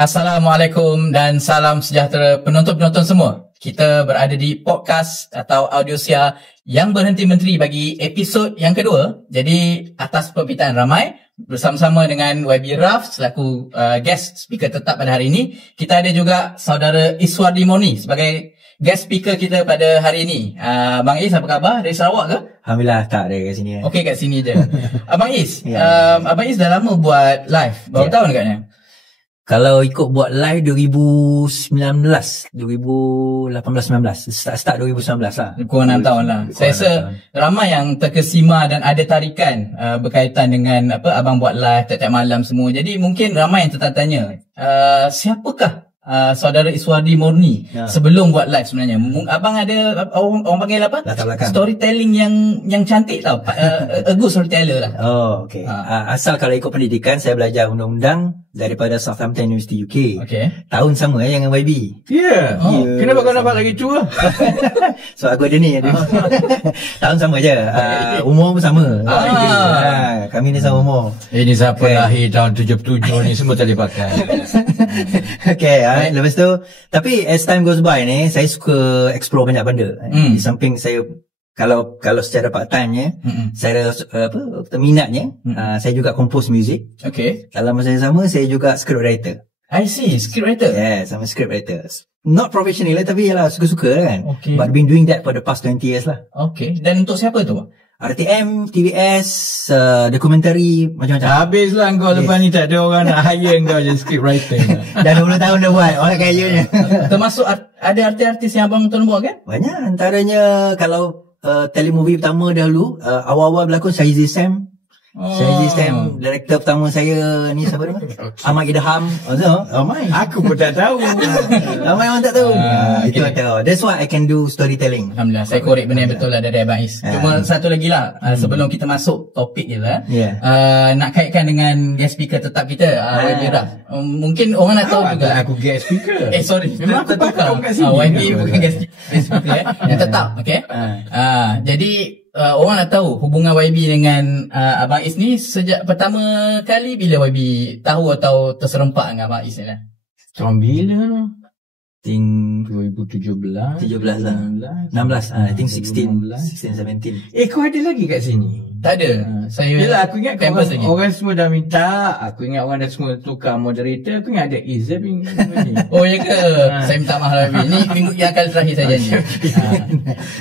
Assalamualaikum dan salam sejahtera penonton-penonton semua. Kita berada di podcast atau Audiosia yang berhenti menteri bagi episod yang kedua. Jadi atas permintaan ramai, bersama-sama dengan YB Raf selaku guest speaker tetap pada hari ini. Kita ada juga saudara Iswardi Murni sebagai guest speaker kita pada hari ini. Abang Is, apa khabar? Dari Sarawak ke? Alhamdulillah, tak ada kat sini. Okey, kat sini je. Abang Is, Abang Is dah lama buat live. Berapa tahun agaknya? Kalau ikut buat live 2019, 2018-19, start 2019 lah. Kurang 6 tahun lah. Saya rasa ramai yang terkesima dan ada tarikan berkaitan dengan apa abang buat live tiap-tiap malam semua. Jadi mungkin ramai yang tertanya, siapakah saudara Iswardi Murni sebelum buat live sebenarnya? Abang ada orang panggil apa? Latar belakang. Storytelling yang cantik tau. A good storyteller lah. Oh, okay. Asal kalau ikut pendidikan, saya belajar undang-undang daripada Southampton University UK. Okay. Tahun sama dengan YB. Ya. Yeah. Kenapa kau nampak lagi tua? So aku ada ni. Tahun sama je. Umur pun sama. Kami ni sama umur. Ini siapa lahir tahun 77 ni semua tak boleh pakai. Okay. Lepas tu, tapi as time goes by ni, saya suka explore banyak benda. Di samping saya, kalau secara part time nya, saya minatnya, saya juga compose music. Okay. Dalam masa yang sama, saya juga script writer. I see, script writer. Yes, I'm a script writer. Not professional lah, tapi yalah suka-suka lah kan. Okay. But been doing that for the past 20 years lah. Okay. Dan untuk siapa tu? RTM, TVS, dokumentari, macam-macam. Habislah kau lepas ni tak ada orang nak hire kau je script writer. Dah 20 tahun dah buat, orang kayanya. Termasuk ada artis-artis yang abang tolong buat kan? Banyak, antaranya kalau telemovie pertama dahulu, awal-awal berlakon Syahizee Sam. Syahizee Sam, director pertama saya ni siapa nama? Ahmad Idham. Ramai. Aku pun tak tahu. Ramai orang tak tahu. Itu tahu. That's why I can do storytelling. Alhamdulillah, saya korek benda yang betul lah dari Abang Is. Cuma satu lagi lah, sebelum kita masuk topik je lah, nak kaitkan dengan guest speaker tetap kita, YB Raf. Mungkin orang nak tahu juga. Aku guest speaker. Sorry, memang aku tertukar. kat sini. YB bukan guest speaker yang tetap, okay? Jadi orang nak tahu hubungan YB dengan Abang Is ni sejak pertama kali bila YB tahu atau terserempak dengan Abang Is ni lah? Tahun bila? Think 2017 17 lah. 16, I think 16, 17. Kau ada lagi kat sini? Tak ada. Saya yelah, aku ingat orang semua dah minta. Aku ingat orang dah semua tukar moderator. Aku ingat ada Izzah ni. Oh ya ke? Saya minta maaf lah. Ini minggu yang akan terakhir saya janji.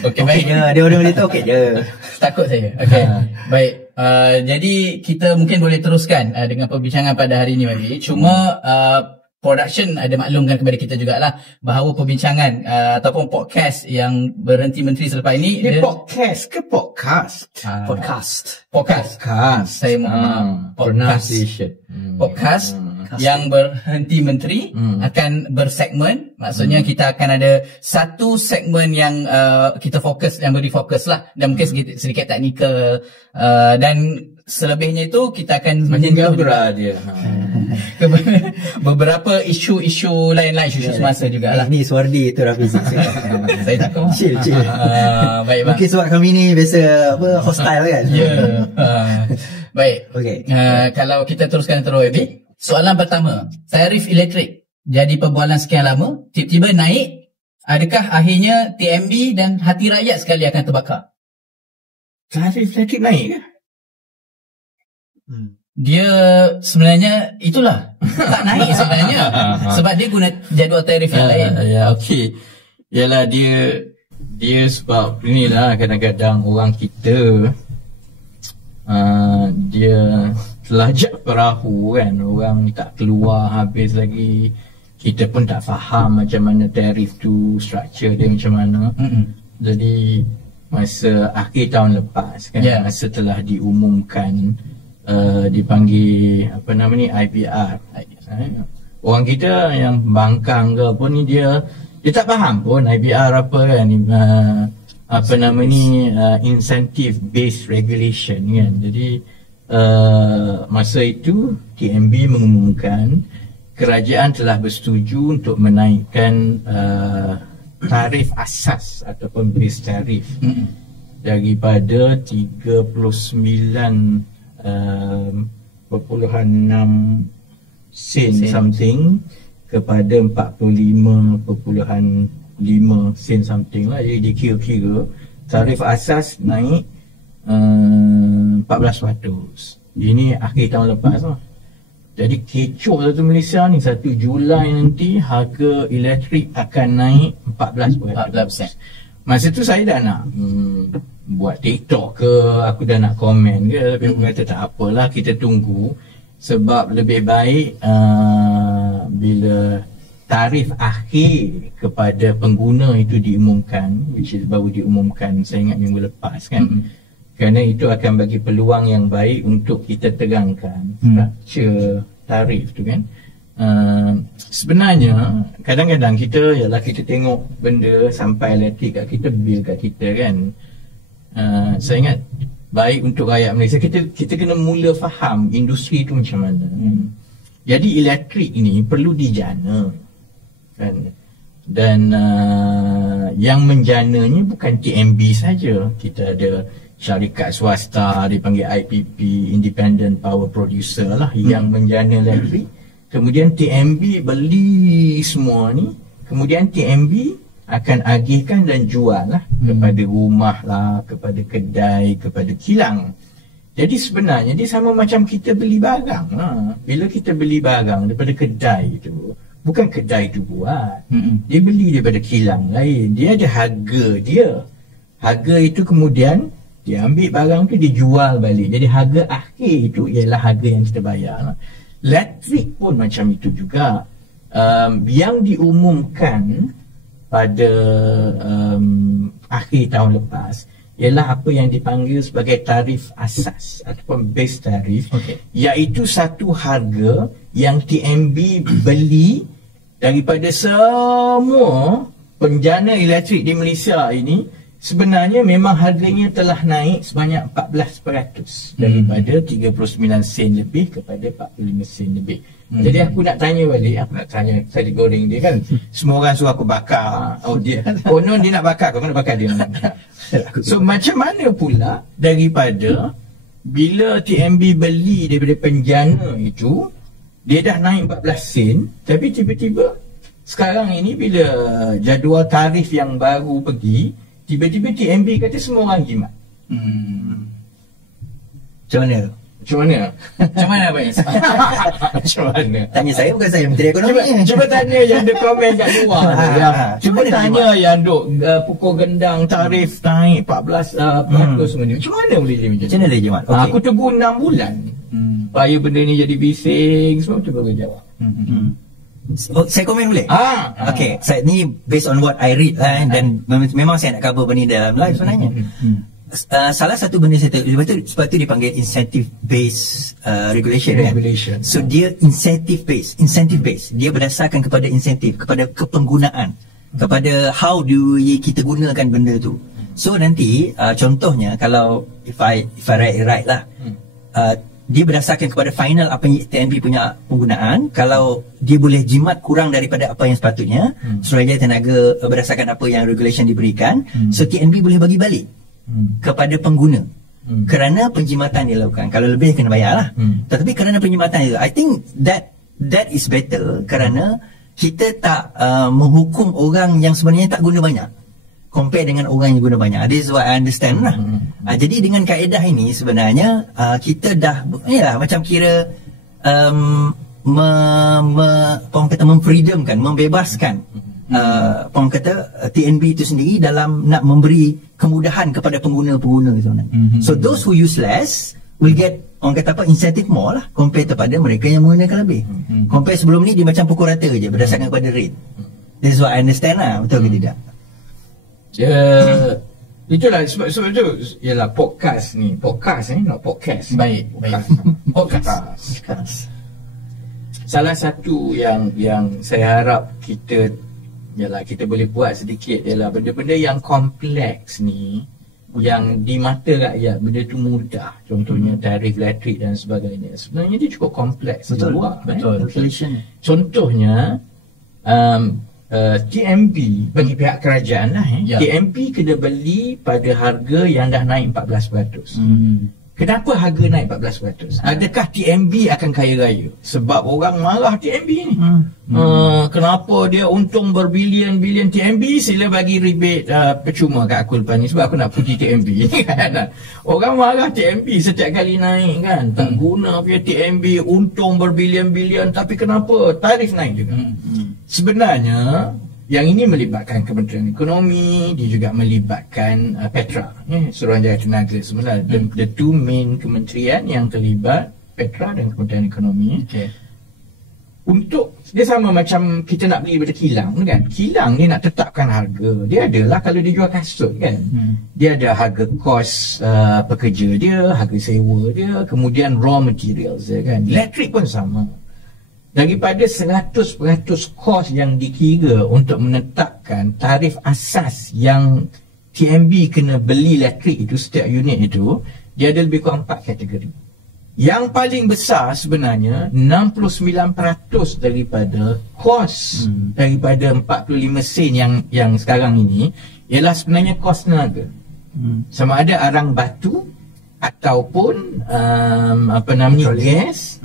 Okey, baik. Dia orang boleh tahu okey je. Takut saya. Okey. Baik. Jadi kita mungkin boleh teruskan dengan perbincangan pada hari ini YB. Cuma production ada maklumkan kepada kita jugalah bahawa perbincangan ataupun podcast yang berhenti menteri selepas ini podcast ke podcast? Podcast. Saya mohon pronunciation. Podcast yang berhenti menteri akan bersegmen. Maksudnya kita akan ada satu segmen yang kita fokus, yang beri fokus lah, dan mungkin sedikit teknikal, dan selebihnya itu kita akan menyenggah dia. Beberapa isu-isu lain-lain, isu semasa jugalah. Ni Iswardi tu Rafiq. Saya takut. Chill. Baik bang. Mungkin sebab kami ni biasa hostile kan. Ya. Baik. Okay. Kalau kita teruskan terus YB. Soalan pertama, tarif elektrik jadi perbualan sekian lama, tiba-tiba naik. Adakah akhirnya TMB dan hati rakyat sekali akan terbakar? Tarif elektrik naik ke? Dia sebenarnya itulah tak naik sebenarnya sebab dia guna jadual tarif yang lain. Okey. Yalah dia sebab inilah kadang-kadang orang kita dia telajak perahu kan, orang tak keluar habis lagi, kita pun tak faham macam mana tarif tu, structure dia macam mana. Jadi masa akhir tahun lepas kan, masa telah diumumkan dipanggil apa nama ni IPR, orang kita yang bangkang ke apa ni, dia tak faham pun IPR apa kan, apa nama ni, incentive based regulation kan. Jadi masa itu TMB mengumumkan kerajaan telah bersetuju untuk menaikkan tarif asas ataupun base tarif daripada 39.6 sen something kepada 45.5 sen something lah. Jadi dikira-kira tarif asas naik 14%. Ini akhir tahun lepas lah. Jadi kecoh satu Malaysia ni, 1 Julai nanti harga elektrik akan naik 14%. Masa tu saya dah nak buat TikTok ke, aku dah nak komen ke, tapi aku kata tak apalah, kita tunggu. Sebab lebih baik bila tarif akhir kepada pengguna itu diumumkan, which is baru diumumkan saya ingat minggu lepas kan. Kerana itu akan bagi peluang yang baik untuk kita tegangkan structure tarif tu kan. Sebenarnya kadang-kadang kita tengok benda sampai elektrik kat kita, bil kat kita kan. Saya ingat baik untuk rakyat Malaysia, kita kena mula faham industri tu macam mana. Jadi elektrik ni perlu dijana kan. Dan yang menjananya bukan TMB saja. Kita ada syarikat swasta dipanggil IPP, Independent Power Producer lah, yang menjana elektrik. Kemudian TMB beli semua ni, kemudian TMB akan agihkan dan jual lah kepada rumah lah, kepada kedai, kepada kilang. Jadi sebenarnya dia sama macam kita beli barang lah. Bila kita beli barang daripada kedai tu, bukan kedai tu buat, dia beli daripada kilang lain. Dia ada harga dia. Harga itu kemudian dia ambil barang tu, dia jual balik. Jadi harga akhir itu ialah harga yang kita bayar. Elektrik pun macam itu juga. Yang diumumkan pada akhir tahun lepas ialah apa yang dipanggil sebagai tarif asas ataupun base tarif, iaitu satu harga yang TMB beli daripada semua penjana elektrik di Malaysia ini. Sebenarnya memang harganya telah naik sebanyak 14% daripada 39 sen lebih kepada 45 sen lebih. Jadi aku nak tanya balik, aku nak tanya tadi goreng dia kan, semua orang suruh aku bakar. Dia konon dia nak bakar, kau mana bakar dia? So macam mana pula daripada bila TMB beli daripada penjana itu, dia dah naik 14 sen, tapi tiba-tiba sekarang ini bila jadual tarif yang baru pergi, tiba-tiba TMB kata semua orang jimat. Macam mana? Macam mana apa ni? Macam mana? Tanya saya, bukan saya Menteri Ekonomi. Cuba tanya yang ada komen kat luar. Cuba tanya yang duk pukul gendang tarif naik 14% semua ni. Macam mana boleh jadi macam Macam mana boleh jimat? Aku tunggu 6 bulan. Supaya benda ni jadi bising, semua tu baru jawab. Saya komen boleh? Okay, saya ni based on what I read lah, dan memang saya nak cover benda dalam live sebenarnya. Salah satu benda saya tahu, sebab tu dipanggil incentive based regulation kan? So dia incentive based, dia berdasarkan kepada insentif, kepada kepenggunaan, kepada how do kita gunakan benda tu. So nanti contohnya kalau if I write it right lah, dia berdasarkan kepada final apa yang TNB punya penggunaan. Kalau dia boleh jimat kurang daripada apa yang sepatutnya, suruhanjaya tenaga berdasarkan apa yang regulation diberikan, so TNB boleh bagi balik kepada pengguna. Kerana penjimatan dia lakukan. Kalau lebih kena bayar lah. Tetapi kerana penjimatan dia, I think that is better, kerana kita tak menghukum orang yang sebenarnya tak guna banyak compare dengan orang yang guna banyak. This is what I understand lah. Jadi dengan kaedah ini sebenarnya kita dah macam kira memfreedomkan, membebaskan TNB itu sendiri dalam nak memberi kemudahan kepada pengguna-pengguna sebenarnya. So those who use less will get incentive more lah compare kepada mereka yang menggunakan lebih. Compare sebelum ni dia macam pukul rata je berdasarkan kepada rate. This is what I understand lah. Betul ke tidak? Itulah sebab itu ialah podcast ni, not podcast. Baik. Podcast. Salah satu yang saya harap kita boleh buat sedikit ialah benda-benda yang kompleks ni, yang di mata rakyat benda tu mudah. Contohnya tarif elektrik dan sebagainya. Sebenarnya dia cukup kompleks. Betul. Contohnya TMB bagi pihak kerajaan lah TMB kena beli pada harga yang dah naik 14%. Kenapa harga naik 14%? Adakah TMB akan kaya raya? Sebab orang marah TMB ni. kenapa dia untung berbilion-bilion TNB, sila bagi rebate percuma kat aku lepas ni sebab aku nak puji TNB kan. Orang marah TNB setiap kali naik kan, tak guna punya TNB, untung berbilion-bilion, tapi kenapa tarif naik juga. Sebenarnya yang ini melibatkan Kementerian Ekonomi, dia juga melibatkan Petra, Suruhanjaya Tenaga sebenarnya. The two main kementerian yang terlibat, Petra dan Kementerian Ekonomi. Untuk dia sama macam kita nak beli daripada kilang kan. Kilang ni nak tetapkan harga. Dia adalah kalau dia jual kasut kan. Dia ada harga kos pekerja dia, harga sewa dia, kemudian raw materials dia kan. Elektrik pun sama. Daripada 100% kos yang dikira untuk menetapkan tarif asas yang TNB kena beli elektrik itu, setiap unit itu, dia ada lebih kurang 4 kategori. Yang paling besar sebenarnya 69% daripada kos daripada 45 sen yang sekarang ini ialah sebenarnya kos tenaga. Sama ada arang batu ataupun gas.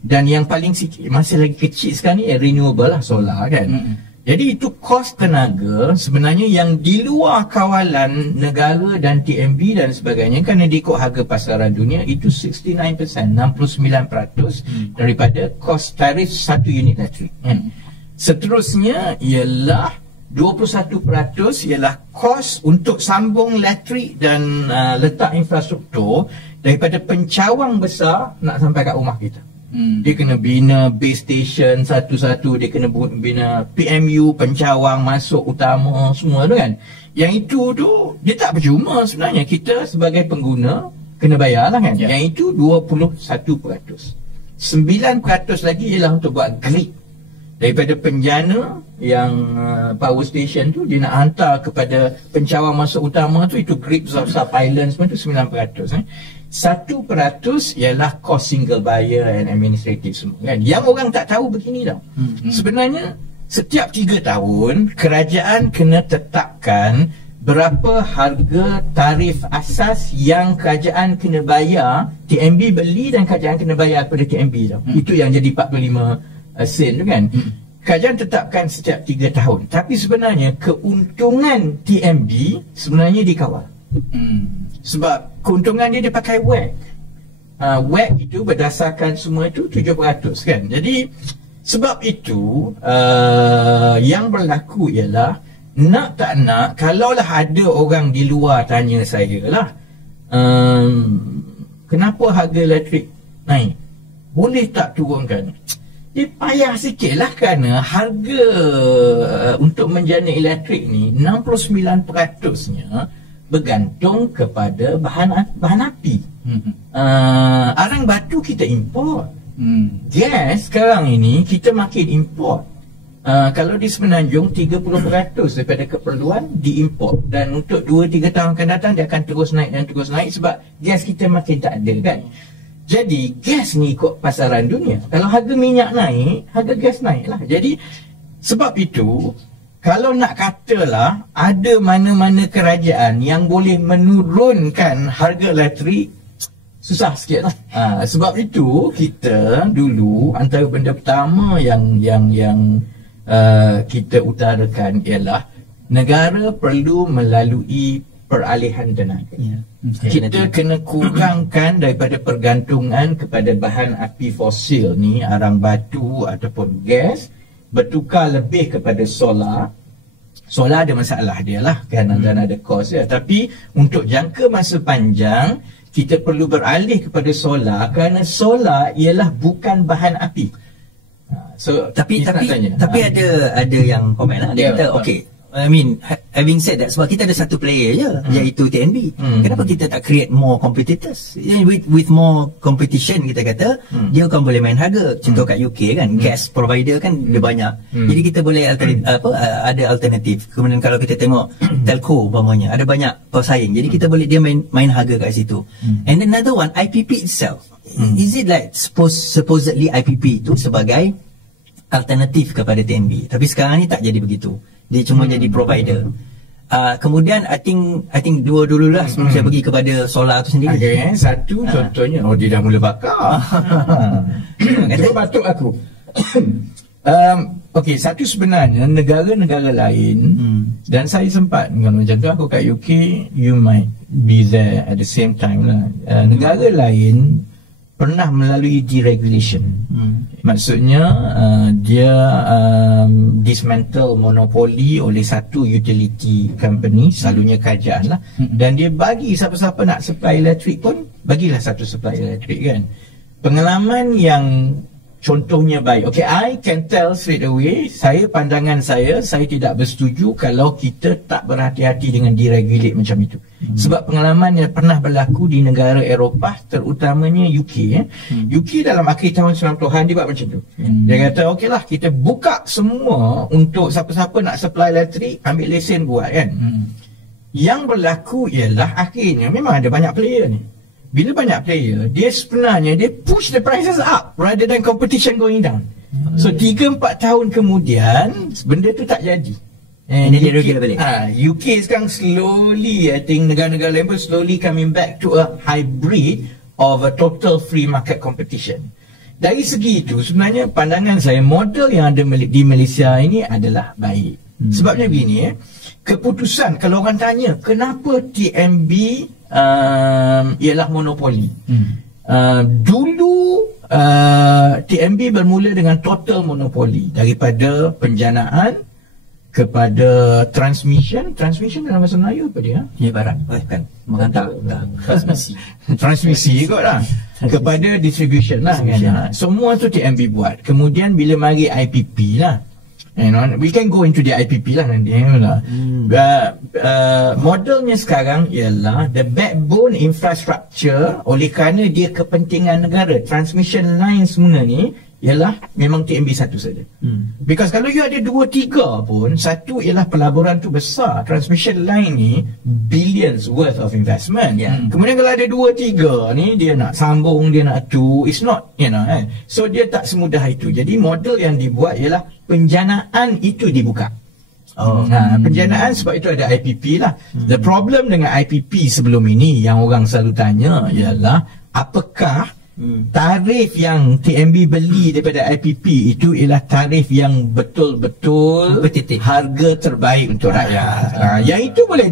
Dan yang paling sikit, masih lagi kecil sekarang ni renewable lah, solar kan. Jadi itu kos tenaga sebenarnya yang di luar kawalan negara dan TNB dan sebagainya, kerana diikut harga pasaran dunia itu 69% daripada kos tarif satu unit elektrik. Seterusnya ialah 21% ialah kos untuk sambung elektrik dan letak infrastruktur daripada pencawang besar nak sampai kat rumah kita. Dia kena bina base station satu-satu, dia kena bina PMU, pencawang masuk utama semua tu kan. Yang itu tu dia tak percuma sebenarnya, kita sebagai pengguna kena bayar lah kan. Yang itu 21%. 9% lagi ialah untuk buat grid. Daripada penjana yang power station tu dia nak hantar kepada pencawang masuk utama tu, itu grid besar-besar pylon semua tu 9%. 1% ialah cost single buyer and administrative semua kan. Yang orang tak tahu begini tau. Sebenarnya setiap 3 tahun kerajaan kena tetapkan berapa harga tarif asas yang kerajaan kena bayar, TNB beli dan kerajaan kena bayar kepada TNB tau. Itu yang jadi 45 sen tu kan. Kerajaan tetapkan setiap 3 tahun. Tapi sebenarnya keuntungan TNB sebenarnya dikawal. Sebab keuntungan dia pakai WACC. WACC itu berdasarkan semua itu 7% kan. Jadi sebab itu yang berlaku ialah nak tak nak, kalaulah ada orang di luar tanya saya lah, kenapa harga elektrik naik, boleh tak turunkan? Dia payah sikit lah, kerana harga untuk menjana elektrik ni 69%-nya bergantung kepada bahan api. Arang batu kita import. Gas sekarang ini kita makin import. Kalau di Semenanjung 30% daripada keperluan diimport, dan untuk 2-3 tahun akan datang dia akan terus naik dan terus naik sebab gas kita makin tak ada kan. Jadi gas ni ikut pasaran dunia. Kalau harga minyak naik, harga gas naik lah. Jadi sebab itu, kalau nak katalah ada mana-mana kerajaan yang boleh menurunkan harga elektrik, susah sikit lah. Sebab itu kita dulu antara benda pertama yang kita utarakan ialah negara perlu melalui peralihan tenaga. Kita kena kurangkan daripada pergantungan kepada bahan api fosil ni, arang batu ataupun gas, bertukar lebih kepada solar. Solar ada masalah dia lah kan, dan ada kos dia. Tapi untuk jangka masa panjang kita perlu beralih kepada solar, kerana solar ialah bukan bahan api. Tapi ada yang komen lah. Dia kata okay, I mean, having said that, sebab kita ada satu player je, iaitu TNB. Kenapa kita tak create more competitors? With more competition, kita kata, dia kan boleh main harga. Contoh kat UK kan, gas provider kan dia banyak. Jadi kita boleh ada alternatif. Kemudian kalau kita tengok telco umpamanya, ada banyak pesaing. Jadi kita boleh dia main harga kat situ. And another one, IPP itself. Is it like supposedly IPP itu sebagai alternatif kepada TNB? Tapi sekarang ni tak jadi begitu. Dia cuma jadi provider. Kemudian I think dua dululah sebelum saya pergi kepada solar tu sendiri. Okay, satu contohnya, dia dah mula bakar. Itu batuk aku. Okey, satu sebenarnya negara-negara lain dan saya sempat kalau macam tu aku kat UK, you might be there at the same time lah. Negara lain pernah melalui deregulation. Maksudnya dia dismantle monopoli oleh satu utility company, selalunya kerajaan lah, dan dia bagi siapa-siapa nak supply elektrik pun bagilah satu supply elektrik kan. Pengalaman yang contohnya baik. Okay, I can tell straight away, pandangan saya tidak bersetuju kalau kita tak berhati-hati dengan deregulate macam itu. Sebab pengalaman yang pernah berlaku di negara Eropah, terutamanya UK. UK dalam akhir tahun 90-an dia buat macam tu. Dia kata, okey lah, kita buka semua untuk siapa-siapa nak supply elektrik, ambil lesen buat kan. Yang berlaku ialah akhirnya memang ada banyak player ni. Bila banyak player, dia sebenarnya dia push the prices up rather than competition going down. So 3-4 tahun kemudian benda tu tak jadi. And dia regulate balik. UK sekarang slowly, I think negara-negara lain pun slowly coming back to a hybrid of a total free market competition. Dari segi itu sebenarnya pandangan saya model yang ada di Malaysia ini adalah baik. Sebabnya begini, keputusan kalau orang tanya kenapa TMB ialah monopoli. Dulu TMB bermula dengan total monopoli, daripada penjanaan kepada transmission dalam bahasa Melayu apa dia? Ya, barang. Kan menghantar transmisi kot lah. Kepada distribution lah kan. Semua tu TMB buat. Kemudian bila mari IPP lah, we can go into the IPP lah nanti lah. Modelnya sekarang ialah the backbone infrastructure, oleh kerana dia kepentingan negara, transmission line semua ni ialah memang TMB satu saja. Because kalau you ada 2-3 pun, satu ialah pelaburan tu besar, transmission line ni billions worth of investment. Kemudian kalau ada 2-3 ni, dia nak sambung, dia nak tu, it's not, so dia tak semudah itu. Jadi model yang dibuat ialah penjanaan itu dibuka. Penjanaan, sebab itu ada IPP lah. The problem dengan IPP sebelum ini yang orang selalu tanya ialah apakah tarif yang TMB beli daripada IPP itu ialah tarif yang betul-betul harga terbaik untuk rakyat. Yang itu boleh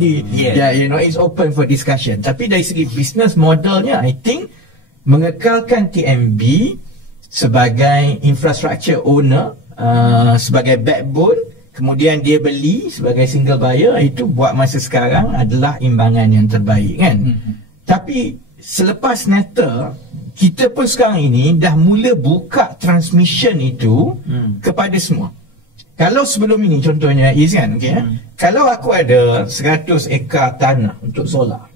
it's open for discussion. Tapi dari segi business modelnya, I think mengekalkan TMB sebagai infrastructure owner, sebagai backbone, kemudian dia beli sebagai single buyer, itu buat masa sekarang adalah imbangan yang terbaik kan. Tapi selepas NETA, kita pun sekarang ini dah mula buka transmission itu kepada semua. Kalau sebelum ini contohnya kan, kalau aku ada 100 ekar tanah untuk solar,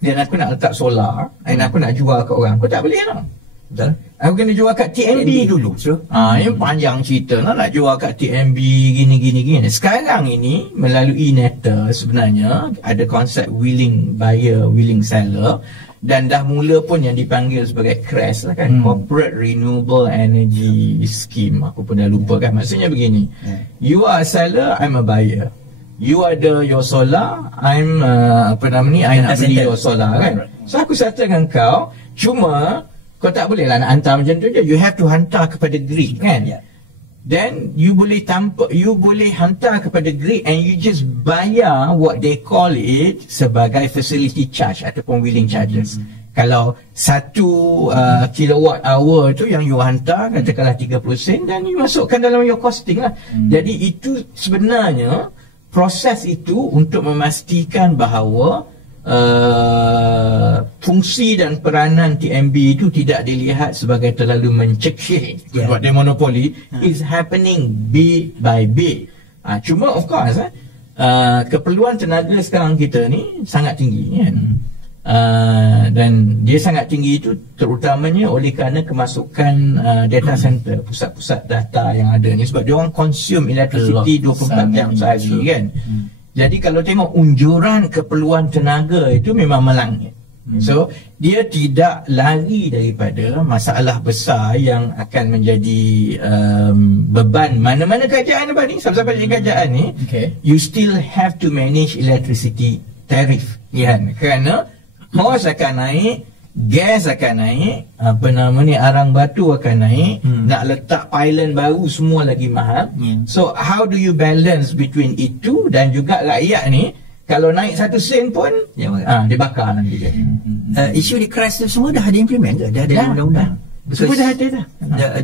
dan aku nak letak solar dan aku nak jual ke orang, aku tak boleh lah. Betul? Aku kena jual kat TMB dulu. Yang panjang cerita lah, nak jual kat TMB gini. Sekarang ini melalui NETA sebenarnya ada konsep willing buyer, willing seller, dan dah mula pun yang dipanggil sebagai CRES lah kan, Corporate Renewable Energy Scheme. Aku pun dah lupa kan. Maksudnya begini, you are a seller, I'm a buyer. You ada your solar, I'm I nak beli your solar kan. So aku settlekan kau, cuma kau tak boleh lah nak hantar macam tu je. You have to hantar kepada grid kan. Then you boleh hantar kepada grid and you just bayar what they call it sebagai facility charge ataupun wheeling charges. Kalau 1 kilowatt hour tu yang you hantar, katakanlah 30 sen, dan you masukkan dalam your costing lah. Jadi itu sebenarnya proses itu untuk memastikan bahawa fungsi dan peranan TMB itu tidak dilihat sebagai terlalu mencekik sebab dia monopoli. Is happening bit by bit. Cuma of course keperluan tenaga sekarang kita ni sangat tinggi kan. Dan dia sangat tinggi itu terutamanya oleh kerana kemasukan data center, pusat-pusat data yang ada ni, sebab dia orang consume electricity 24 jam sehari kan. Jadi kalau tengok unjuran keperluan tenaga itu memang melangit. So dia tidak lari daripada masalah besar yang akan menjadi beban mana-mana kerajaan ni. Sampai-sampai kerajaan ni, you still have to manage electricity tariff kan? Kerana kos akan naik, gas akan naik, arang batu akan naik, nak letak pylon baru semua lagi mahal. So how do you balance between itu, dan juga rakyat ni kalau naik 1 sen pun dia bakar nanti kan. Isu di crash tu semua dah di-implement ke? Dah ada undang-undang? Semua dah ada dah.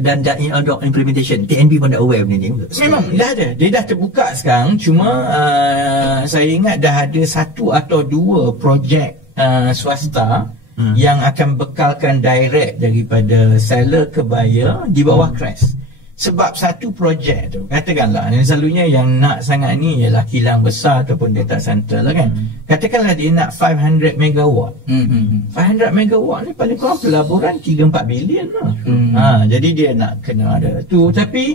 Dan untuk implementation, TNB pun dah aware benda ni? Memang dah ada. Dia dah terbuka sekarang. Cuma saya ingat dah ada 1 atau 2 projek swasta yang akan bekalkan direct daripada seller ke buyer di bawah CREST. Sebab satu projek tu, katakanlah, yang selalunya yang nak sangat ni ialah kilang besar ataupun data center lah kan. Katakanlah dia nak 500 megawatt. 500 megawatt ni paling kurang pelaburan 3-4 bilion lah. Jadi dia nak kena ada tu. Tapi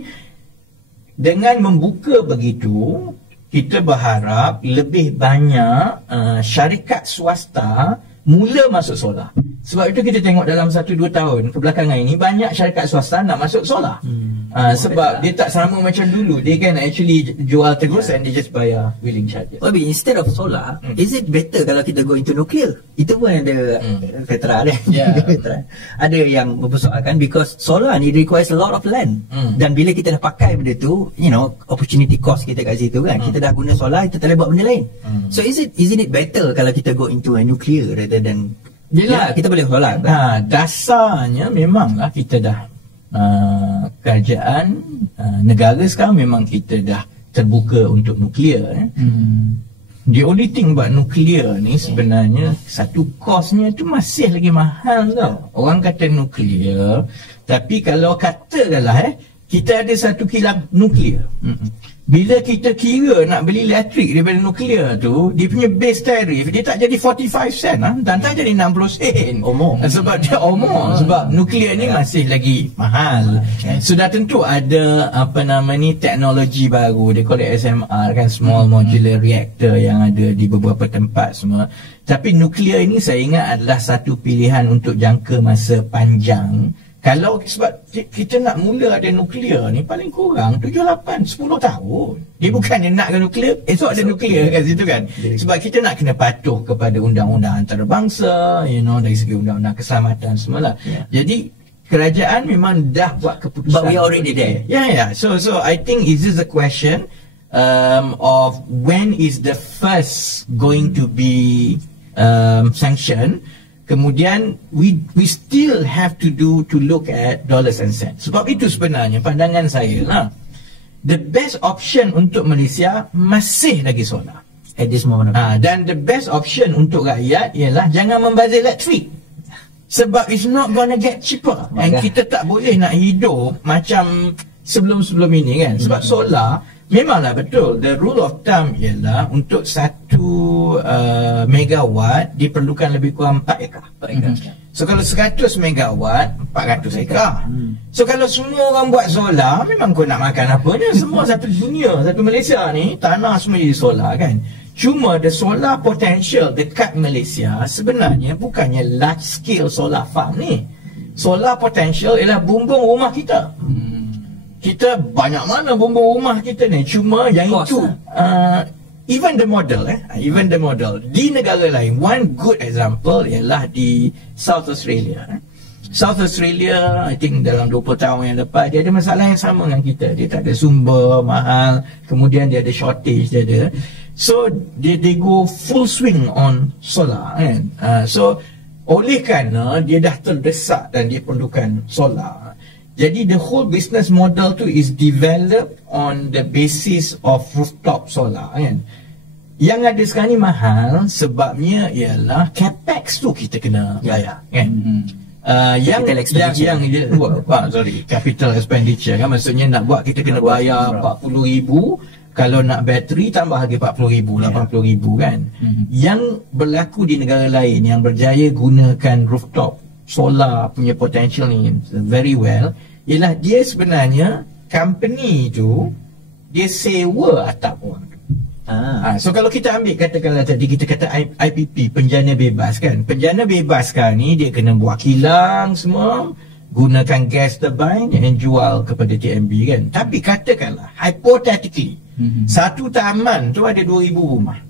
dengan membuka begitu, kita berharap lebih banyak syarikat swasta mula masuk solar. Sebab itu kita tengok dalam 1-2 tahun kebelakangan ini banyak syarikat swasta nak masuk solar. Sebab dia tak sama macam dulu. Dia kan actually jual terus and they just bayar willing charges. Tapi instead of solar, is it better kalau kita go into nuclear? Itu pun ada veteran ada yang mempersoalkan, because solar ni requires a lot of land. Dan bila kita dah pakai benda tu, you know, opportunity cost kita kat situ kan. Kita dah guna solar, kita tak boleh buat benda lain. So isn't it better kalau kita go into a nuclear rather than kita boleh solar? Dasarnya memanglah kita dah kerajaan negara sekarang memang kita dah terbuka untuk nuklear. The only thing about nuklear ni sebenarnya satu kosnya tu masih lagi mahal tau. Orang kata nuklear, tapi kalau katakanlah kita ada satu kilang nuklear, bila kita kira nak beli elektrik daripada nuklear tu, dia punya base tariff dia tak jadi 45 sen dan tak jadi 60 sen. Sebab dia sebab nuklear ni masih lagi mahal. Sudah tentu ada teknologi baru, dia call it SMR kan, small modular reactor, yang ada di beberapa tempat semua. Tapi nuklear ini saya ingat adalah satu pilihan untuk jangka masa panjang. Kalau sebab kita nak mula ada nuklear ni paling kurang 7, 8, 10 tahun. Dia bukannya nak ke nuklear, esok ada nuklear kat situ kan. Sebab kita nak kena patuh kepada undang-undang antarabangsa, you know, dari segi undang-undang keselamatan semua lah. Jadi kerajaan memang dah buat keputusan. But we already there. So I think is this a question of when is the first going to be sanctioned. Kemudian we still have to look at dollars and cents. Sebab itu sebenarnya pandangan saya lah, the best option untuk Malaysia masih lagi solar at this moment. Dan the best option untuk rakyat ialah jangan membazir elektrik. Sebab it's not gonna get cheaper. And kita tak boleh nak hidup macam sebelum-sebelum ini kan. Sebab solar memanglah betul, the rule of thumb ialah untuk 1 megawatt diperlukan lebih kurang 4 ekar. So kalau 100 megawatt 400 ekar. So kalau semua orang buat solar, memang kau nak makan apa ni? Semua satu dunia, satu Malaysia ni, tanah semua jadi solar kan. Cuma the solar potential dekat Malaysia sebenarnya bukannya large scale solar farm ni. Solar potential ialah bumbung rumah kita. Kita banyak mana bumbung rumah kita ni. Cuma yang itu even the model di negara lain. One good example ialah di South Australia. South Australia, I think dalam 20 tahun yang lepas, dia ada masalah yang sama dengan kita. Dia tak ada sumber, mahal, kemudian dia ada shortage, dia ada. So they go full swing on solar kan. So oleh kerana dia dah terdesak dan dia perlukan solar, jadi the whole business model tu is developed on the basis of rooftop solar kan. Yang ada sekarang ni mahal sebabnya ialah capex tu kita kena bayar kan. Capital expenditure kan, maksudnya nak buat kita kena bayar 40,000. Kalau nak bateri tambah lagi 40,000, 80,000 kan. Yang berlaku di negara lain yang berjaya gunakan rooftop solar punya potential ni very well, ialah dia sebenarnya company tu dia sewa atap orang tu. So kalau kita ambil katakanlah tadi kita kata IPP, penjana bebas kan. Penjana bebas sekarang ni dia kena buat kilang semua, gunakan gas turbine and jual kepada TNB kan. Tapi katakanlah hypothetically satu taman tu ada 2,000 rumah.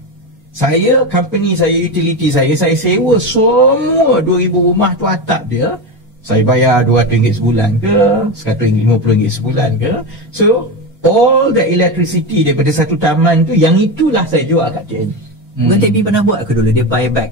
Saya, company saya, utility saya sewa semua 2,000 rumah tu atap dia. Saya bayar RM200 sebulan ke, RM150 sebulan ke. So, all the electricity daripada satu taman tu, yang itulah saya jual kat TNB. Bukan TNB pernah buat ke dulu? Dia buy back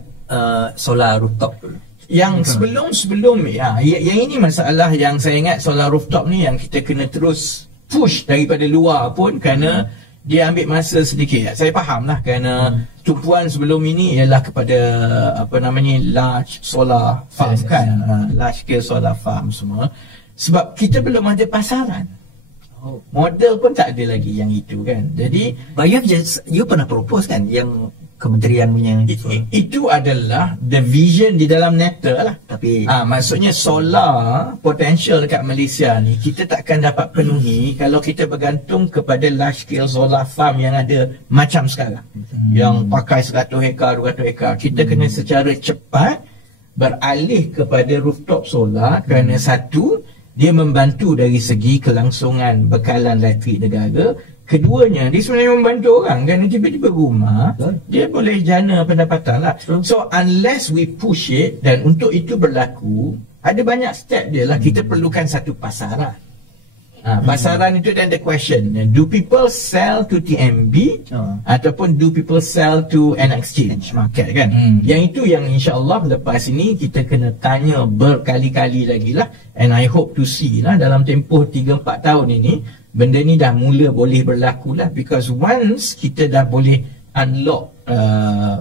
solar rooftop dulu? Yang sebelum yang ini masalah yang saya ingat solar rooftop ni yang kita kena terus push daripada luar pun kerana dia ambil masa sedikit. Saya faham lah kerana tumpuan sebelum ini ialah kepada large solar farm kan, large scale solar farm semua. Sebab kita belum ada pasaran. Model pun tak ada lagi yang itu kan. Jadi you pernah propose kan yang kementerian punya itu adalah the vision di dalam NETA lah. Tapi maksudnya solar potential dekat Malaysia ni kita takkan dapat penuhi kalau kita bergantung kepada large scale solar farm yang ada macam sekarang, yang pakai 100 hektar 200 hektar. Kita kena secara cepat beralih kepada rooftop solar kerana satu, dia membantu dari segi kelangsungan bekalan elektrik negara. Keduanya, dia sebenarnya membantu orang kan, tiba-tiba rumah dia boleh jana pendapatan lah. So unless we push it, dan untuk itu berlaku ada banyak step dia lah. Kita perlukan satu pasaran. Pasaran itu then the question, do people sell to TNB ataupun do people sell to an exchange market kan. Yang itu yang insyaAllah lepas ini kita kena tanya berkali-kali lagi lah. And I hope to see lah dalam tempoh 3-4 tahun ini benda ni dah mula boleh berlaku lah. Because once kita dah boleh unlock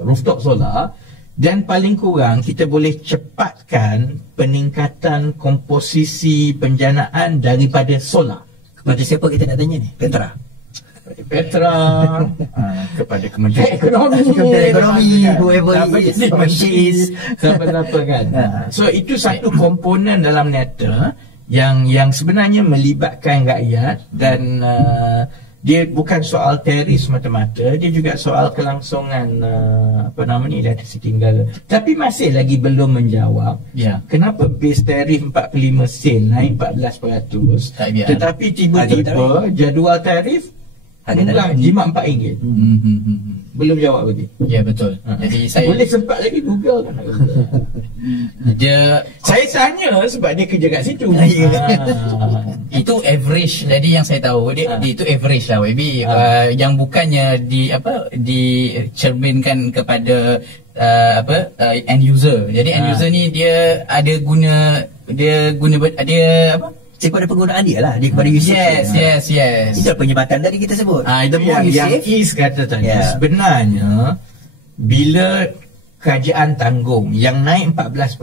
rooftop solar, dan paling kurang kita boleh cepatkan peningkatan komposisi penjanaan daripada solar. Kepada siapa kita nak tanya ni? Petra? Petra, kepada Kementerian Ekonomi, whoever is, siapa-siapa kan. So itu satu komponen dalam NETA yang sebenarnya melibatkan rakyat, dan dia bukan soal tarif semata-mata, dia juga soal kelangsungan electricity negara. Tapi masih lagi belum menjawab kenapa base tarif 45 sen naik 14%, tetapi tiba-tiba jadual tarif murah jimat RM4. Belum jawab lagi. Ya, betul. Jadi saya boleh sempat lagi Google kan. Saya tanya sebab dia kerja kat situ. Itu average. Jadi yang saya tahu dia itu average lah maybe yang bukannya dicerminkan kepada end user. Jadi end user ni dia ada guna kepada penggunaan dia lah, dia kepada usage. Yes. Itu penyebatan tadi kita sebut. Itu yang Is kata tadi. Sebenarnya bila kerajaan tanggung yang naik 14%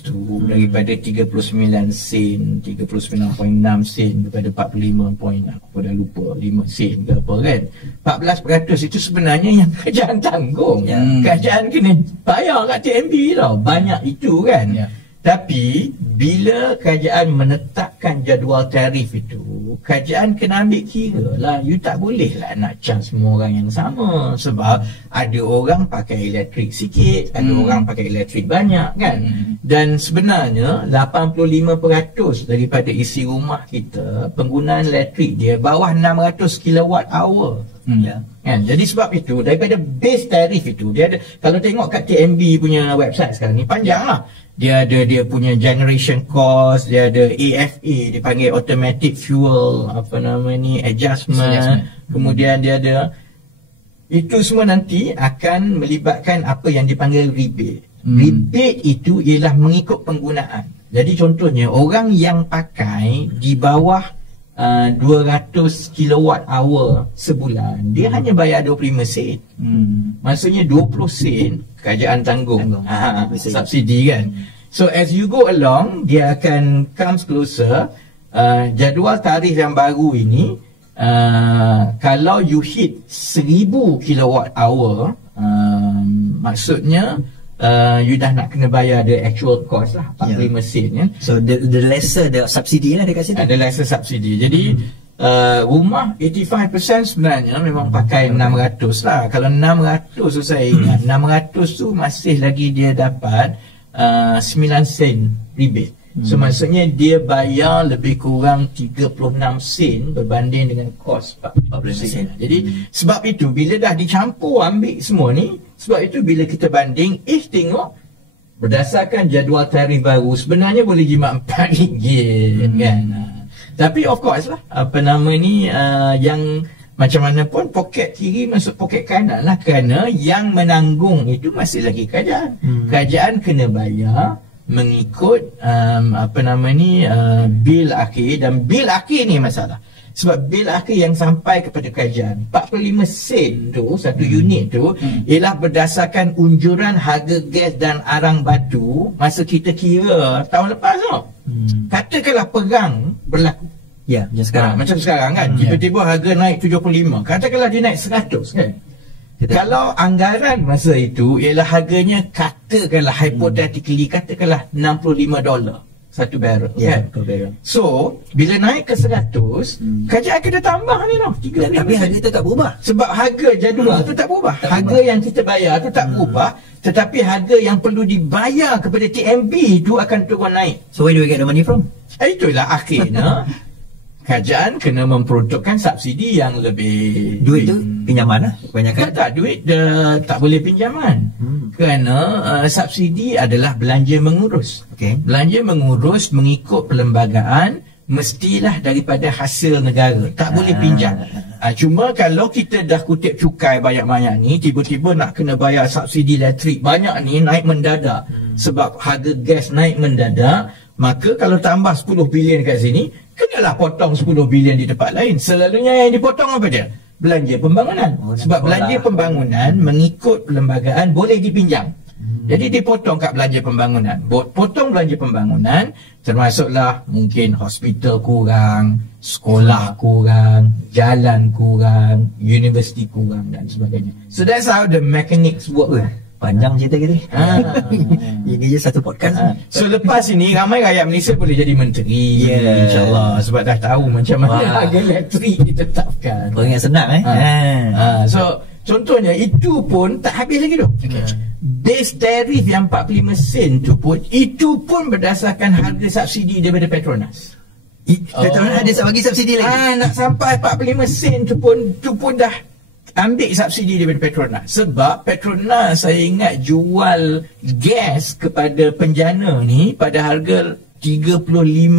tu daripada 39 sen, 39.6 sen kepada 45 point, aku dah lupa 5 sen ke apa kan. 14% itu sebenarnya yang kerajaan tanggung. Kerajaan kena bayar kat TNB tau. Banyak itu kan. Tapi bila kerajaan menetapkan jadual tarif itu, kerajaan kena ambil kira lah. You tak boleh lah nak charge semua orang yang sama. Sebab ada orang pakai elektrik sikit, ada orang pakai elektrik banyak kan. Dan sebenarnya 85% daripada isi rumah kita, penggunaan elektrik dia bawah 600 kWh. Kan? Jadi sebab itu daripada base tarif itu dia ada, kalau tengok kat TNB punya website sekarang ni panjang lah. Dia ada dia punya generation cost, dia ada AFA, dia panggil automatic fuel adjustment. Kemudian dia ada itu semua nanti akan melibatkan apa yang dipanggil rebate. Rebate itu ialah mengikut penggunaan. Jadi contohnya orang yang pakai di bawah 200 kWh sebulan, dia hanya bayar 25 sen. Maksudnya 20 sen kerajaan tanggung. Subsidi kan. So as you go along, dia akan comes closer. Jadual tarif yang baru ini, kalau you hit 1000 kWh, maksudnya you dah nak kena bayar the actual cost lah, 45 sen ya. So the lesser the subsidi lah dekat situ. Ada lesser subsidi. Jadi rumah 85% sebenarnya memang pakai 600 lah. Kalau 600 tu saya ingat 600 tu masih lagi dia dapat 9 sen rebate. So maksudnya dia bayar lebih kurang 36 sen berbanding dengan kos 40 sen. Jadi sebab itu bila dah dicampur ambil semua ni, Sebab itu bila kita banding, tengok berdasarkan jadual tarif baru sebenarnya boleh jimat RM4 kan. Tapi of course lah, yang macam mana pun poket kiri masuk poket kanan lah, kerana yang menanggung itu masih lagi kerajaan. Kerajaan kena bayar mengikut bil akhir, dan bil akhir ni masalah. Sebab bil akhir yang sampai kepada kerajaan 45 sen tu, satu unit tu, ialah berdasarkan unjuran harga gas dan arang batu masa kita kira tahun lepas tu. Katakanlah perang berlaku, ya, macam sekarang. Macam sekarang kan, tiba-tiba harga naik 75, katakanlah dia naik 100 kan. Kalau anggaran masa itu ialah harganya, katakanlah hypothetically, katakanlah $65 satu barrel, kan? So bila naik ke 100, kerajaan kena tambah ni tau, 35. Tapi harga itu tak berubah. Sebab harga jadual tu tak berubah, harga yang kita bayar tu tak berubah, tetapi harga yang perlu dibayar kepada TMB tu akan turun naik. So where do we get the money from? Itulah akhirnya kerajaan kena memperuntukkan subsidi yang lebih. Duit tu pinjaman lah kebanyakan. Tak, duit tak boleh pinjaman. Kerana subsidi adalah belanja mengurus. Belanja mengurus mengikut perlembagaan mestilah daripada hasil negara, tak boleh pinjam. Cuma kalau kita dah kutip cukai banyak-banyak ni, tiba-tiba nak kena bayar subsidi elektrik banyak ni, naik mendadak sebab harga gas naik mendadak, maka kalau tambah 10 bilion kat sini, kenalah potong 10 bilion di tempat lain. Selalunya yang dipotong apa dia? Belanja pembangunan. Sebab belanja pembangunan mengikut perlembagaan boleh dipinjam. Jadi dipotong kat belanja pembangunan. Potong belanja pembangunan termasuklah mungkin hospital kurang, sekolah kurang, jalan kurang, universiti kurang dan sebagainya. So that's how the mechanics work. Panjang cerita kita. Ini je satu podcast. So lepas ini ramai rakyat Malaysia boleh jadi menteri, InsyaAllah, sebab dah tahu macam mana harga elektrik ditetapkan. Orang yang senang So contohnya itu pun tak habis lagi tu. Base tarif yang 45 sen tu pun, itu pun berdasarkan harga subsidi daripada Petronas. Petronas ada bagi subsidi lagi. Nak sampai 45 sen tu pun dah ambil subsidi daripada Petronas. Sebab Petronas, saya ingat, jual gas kepada penjana ni pada harga RM35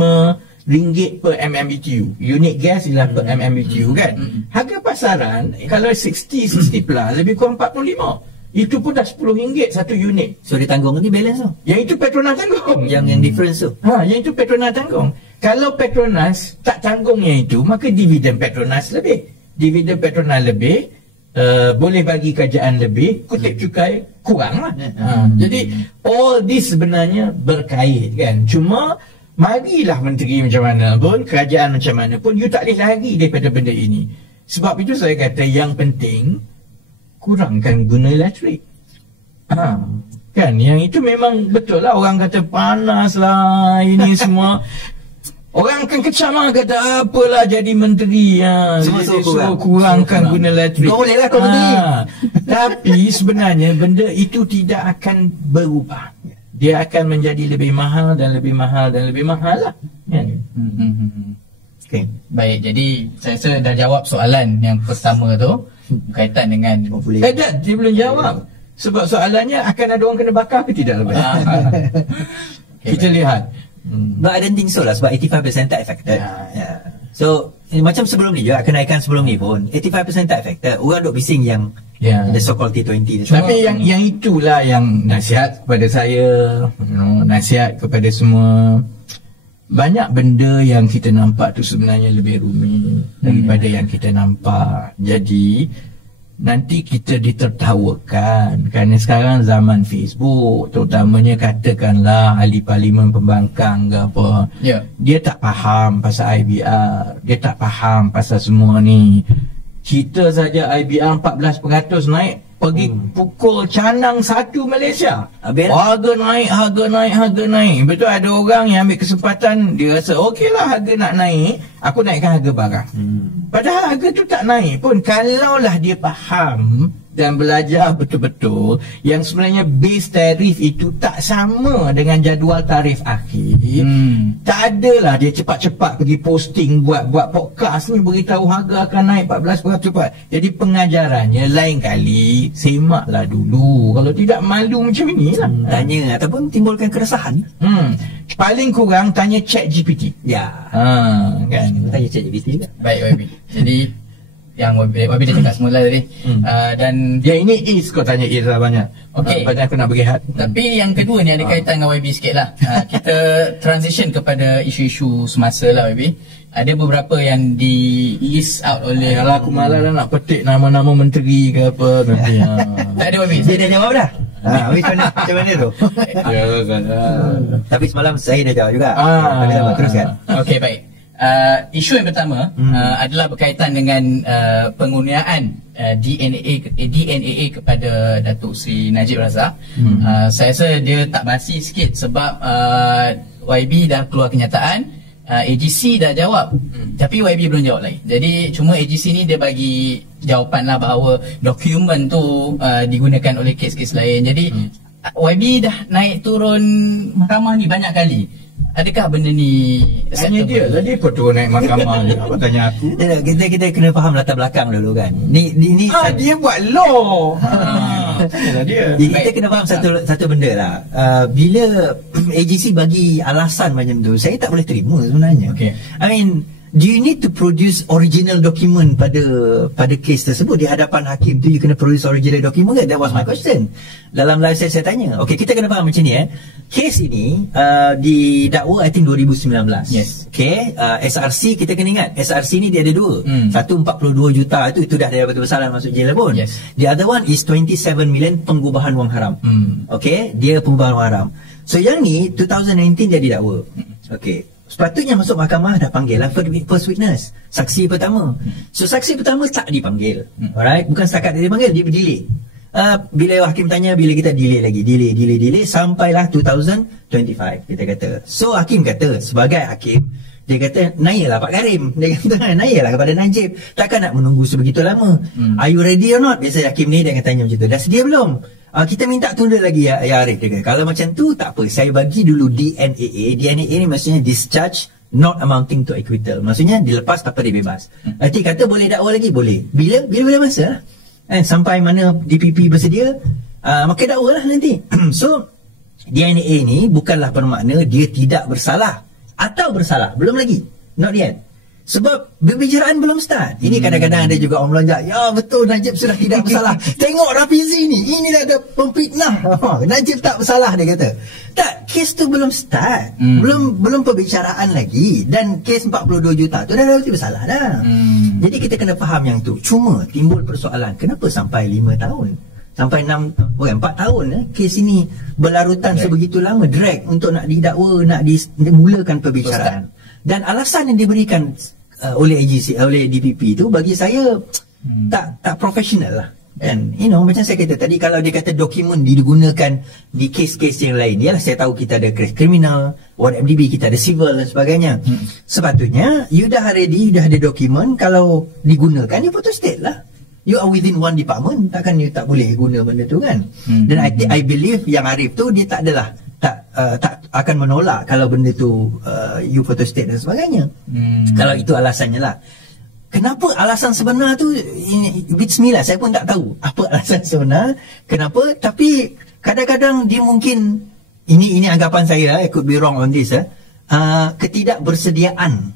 per MMBTU. Unit gas ialah per MMBTU kan. Harga pasaran kalau 60 plus lebih kurang 45. Itu pun dah RM10 satu unit. So dia tanggung ni balance tu. Yang itu Petronas tanggung. Yang difference tu. Yang itu Petronas tanggung. Kalau Petronas tak tanggungnya itu, maka dividen Petronas lebih. Dividen Petronas lebih, boleh bagi kerajaan lebih, kutip cukai kurang lah. Jadi all this sebenarnya berkait kan. Cuma marilah menteri macam mana pun, kerajaan macam mana pun, you tak boleh lari daripada benda ini. Sebab itu saya kata yang penting kurangkan guna elektrik. Kan, yang itu memang betul lah. Orang kata panas lah ini semua. Orang akan kecam lah, kata apalah jadi menteri, suruh kurangkan guna elektrik. Kau boleh lah kau menteri. Tapi sebenarnya benda itu tidak akan berubah. Dia akan menjadi lebih mahal dan lebih mahal dan lebih mahal lah. Baik, jadi saya rasa dah jawab soalan yang pertama tu berkaitan dengan dia belum jawab. Sebab soalannya akan ada orang kena bakar ke tidak lepas. Kita lihat. But I don't think so lah, sebab 85% tak affected. So macam sebelum ni juga, kenaikan sebelum ni pun 85% tak affected. Orang duk bising yang the so-called T20. Tapi yang itulah yang nasihat kepada saya, nasihat kepada semua. Banyak benda yang kita nampak tu sebenarnya lebih rumit daripada yang kita nampak. Jadi nanti kita ditertawakan kerana sekarang zaman Facebook, terutamanya katakanlah ahli parlimen pembangkang ke apa, dia tak faham pasal IBR, dia tak faham pasal semua ni. Kita saja IBR 14% naik, pergi pukul canang 1 Malaysia, harga naik. Betul, ada orang yang ambil kesempatan, dia rasa okey lah harga nak naik, aku naikkan harga barang. Padahal harga tu tak naik pun. Kalaulah dia faham dan belajar betul-betul yang sebenarnya base tarif itu tak sama dengan jadual tarif akhir. Tak adalah dia cepat-cepat pergi posting buat podcast ni beritahu harga akan naik 14% cepat. Jadi pengajarannya lain kali semaklah dulu. Kalau tidak malu macam inilah. Tanya ataupun timbulkan keresahan. Paling kurang tanya ChatGPT. Ya. Kan. Tanya ChatGPT juga. Baik YB. Jadi yang YB dah cakap semula tadi. Dan ya ini Is kau tanya Is lah banyak. Okey. Banyak aku nak berehat. Tapi yang kedua ni ada kaitan dengan YB sikit lah. Kita transition kepada isu-isu semasa lah YB. Ada beberapa yang di list out oleh Kalau aku malah dah nak petik nama-nama menteri ke apa nanti. Tak ada YB. Dia dah jawab dah. Macam mana tu? Ya kan. Tapi semalam saya dah jawab juga. Teruskan. Okey, baik. Isu yang pertama adalah berkaitan dengan penggunaan DNA kepada Datuk Seri Najib Razak. Saya rasa dia tak basi sikit sebab YB dah keluar kenyataan, AGC dah jawab, tapi YB belum jawab lagi. Jadi cuma AGC ni dia bagi jawapan lah bahawa dokumen tu digunakan oleh kes-kes lain. Jadi YB dah naik turun mahkamah ni banyak kali. Adakah benda ni Tanya dia lah, dia kau turun naik mahkamah ni. Apa tanya aku? Kita kena faham latar belakang dulu kan. Ni dia buat law. Tanyalah dia. Kita kena faham satu benda lah. Bila AGC bagi alasan macam tu, saya tak boleh terima sebenarnya. Okay. I mean, do you need to produce original document pada kes tersebut di hadapan hakim tu? You kena produce original document ke? That was my question. Dalam live saya tanya. Okay, kita kena faham macam ni kes ini didakwa I think 2019. Yes. Okay, SRC kita kena ingat, SRC ni dia ada dua. Satu 42 juta itu dah ada betul-betul masuk jail pun. Yes. The other one is 27 million pengubahan wang haram. Okay, dia pengubahan wang haram. So yang ni 2019 dia didakwa. Okay, sepatutnya masuk mahkamah dah panggil lah first witness, saksi pertama. So saksi pertama tak dipanggil. Alright, bukan setakat dia dipanggil, dia delay. Bila hakim tanya, bila kita delay lagi, delay sampailah 2025 kita kata. So hakim kata, sebagai hakim dia kata, naiklah Pak Karim. Dia kata, naiklah kepada Najib. Takkan nak menunggu sebegitu lama. Are you ready or not? Biasa hakim ni dia akan tanya macam tu. Dah sedia belum? Kita minta tunda lagi ya Arif. Dia kata, kalau macam tu tak apa, saya bagi dulu DNA. DNA ni maksudnya discharge not amounting to acquittal. Maksudnya dilepas tanpa dia bebas. Nanti kata boleh dakwa lagi? Boleh. Bila masa lah. Sampai mana DPP bersedia, maka dakwa lah nanti. So DNA ni bukanlah bermakna dia tidak bersalah atau bersalah. Belum lagi. Not yet. Sebab perbicaraan belum start. Ini kadang-kadang ada juga orang melonjak, ya betul Najib sudah tidak bersalah. Tengok Rafizi ni, ini dah ada pemfitnah. Najib tak bersalah, dia kata. Tak, kes tu belum start. Belum perbicaraan lagi. Dan kes 42 juta tu dah bersalah dah. Jadi kita kena faham yang tu. Cuma timbul persoalan, kenapa sampai 5 tahun? Sampai 4 tahun kes ini berlarutan sebegitu lama, drag untuk nak didakwa, nak dimulakan perbicaraan. Dan alasan yang diberikan oleh AGC, oleh DPP tu bagi saya tak profesional lah. And macam saya kata tadi, kalau dia kata dokumen digunakan di kes-kes yang lain, yalah saya tahu kita ada kes kriminal, Ward MDB kita ada civil dan sebagainya. Sepatutnya you dah ready, you dah ada dokumen, kalau digunakan you photo state lah. You are within one department, takkan you tak boleh guna benda tu kan. Dan I believe yang Arif tu dia tak adalah tak akan menolak kalau benda tu you photo state dan sebagainya. Kalau itu alasannya lah. Kenapa alasan sebenar tu beats me lah. Saya pun tak tahu apa alasan sebenar, kenapa. Tapi kadang-kadang dia mungkin, ini anggapan saya, I could be wrong on this, ketidakbersediaan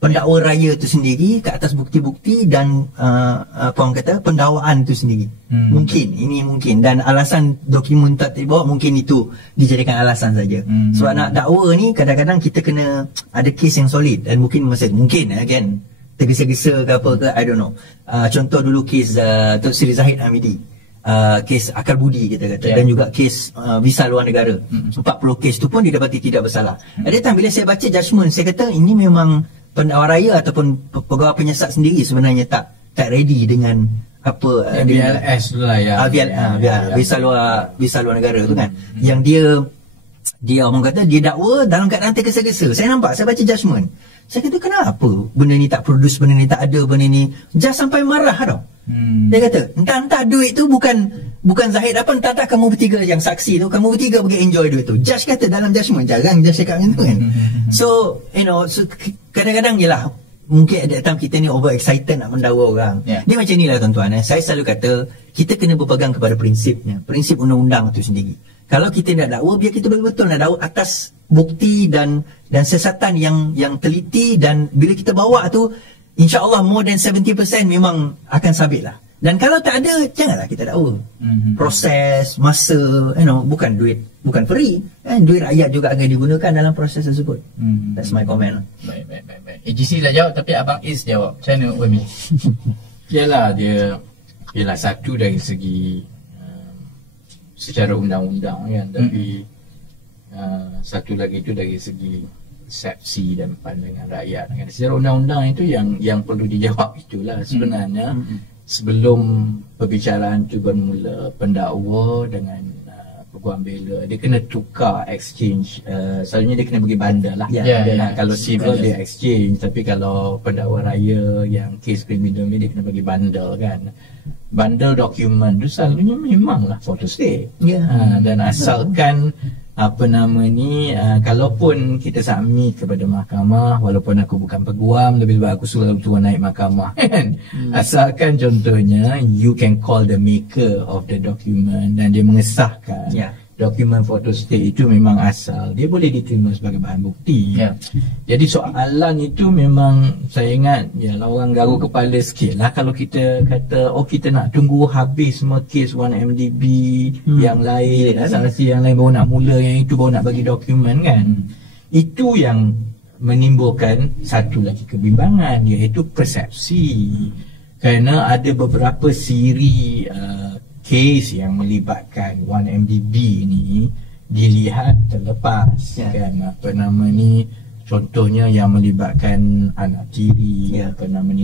pendakwa raya tu sendiri ke atas bukti-bukti dan apa orang kata pendakwaan tu sendiri. Ini mungkin, dan alasan dokumen tak dibawa mungkin itu dijadikan alasan saja. Sebab nak dakwa ni kadang-kadang kita kena ada kes yang solid, dan mungkin kan tergesa-gesa ke apa ke, I don't know. Contoh dulu kes Tun Sri Zahid Hamidi, kes akal budi kita kata, dan juga kes visa luar negara. 40 kes tu pun didapati tidak bersalah. Ada time bila saya baca judgement, saya kata ini memang pendakwa raya ataupun pegawai penyiasat sendiri sebenarnya tak ready dengan apa BLS tu lah ya. Visa luar negara tu kan. Yang dia orang kata dia dakwa dalam keadaan tergesa-gesa. Saya nampak, saya baca judgement. Saya kata kenapa benda ni tak produce, benda ni tak ada, benda ni just sampai marah tau. Dia kata, entah duit tu bukan Zahid apa, entah kamu bertiga yang saksi tu, kamu bertiga pergi enjoy duit tu. Judge kata dalam judgement, jarang judge cakap macam tu kan. So, kadang-kadang yelah, mungkin at that time kita ni over excited nak mendakwa orang. Dia macam ni lah tuan-tuan. Saya selalu kata, kita kena berpegang kepada prinsipnya, prinsip undang-undang tu sendiri. Kalau kita nak dakwa, biar kita betul-betul nak dakwa atas bukti dan siasatan yang teliti, dan bila kita bawa tu, insya-Allah more than 70% memang akan sabit lah. Dan kalau tak ada, janganlah kita dakwa. Proses, masa, bukan duit, bukan free. Duit rakyat juga akan digunakan dalam proses tersebut. That's my comment. Baik. AGC dah jawab, tapi Abang Is jawab. Macam mana, Wemi? Yalah, satu dari segi secara undang-undang kan, tapi satu lagi itu dari segi persepsi dan pandangan rakyat kan. Secara undang-undang itu yang perlu dijawab itulah sebenarnya. Sebelum perbicaraan itu bermula, pendakwa dengan peguam bela, dia kena tukar exchange. Selalunya dia kena bagi bundle lah. Kalau civil dia exchange, tapi kalau pendakwa raya yang kes kriminal dia kena bagi bundle kan. Bundle dokumen tu selalunya memanglah photo state. Dan asalkan kalaupun kita submit kepada mahkamah, walaupun aku bukan peguam, lebih baik aku suruh tuan naik mahkamah kan. Asalkan contohnya you can call the maker of the document dan dia mengesahkan dokumen foto state itu memang asal, dia boleh diterima sebagai bahan bukti. Jadi soalan itu memang saya ingat orang garuk kepala sikit lah kalau kita kata kita nak tunggu habis semua kes 1MDB yang lain, saksi yang lain baru nak mula, yang itu baru nak bagi dokumen kan. Itu yang menimbulkan satu lagi kebimbangan, iaitu persepsi. Kerana ada beberapa siri kes yang melibatkan 1MDB ni dilihat terlepas kan, contohnya yang melibatkan anak tiri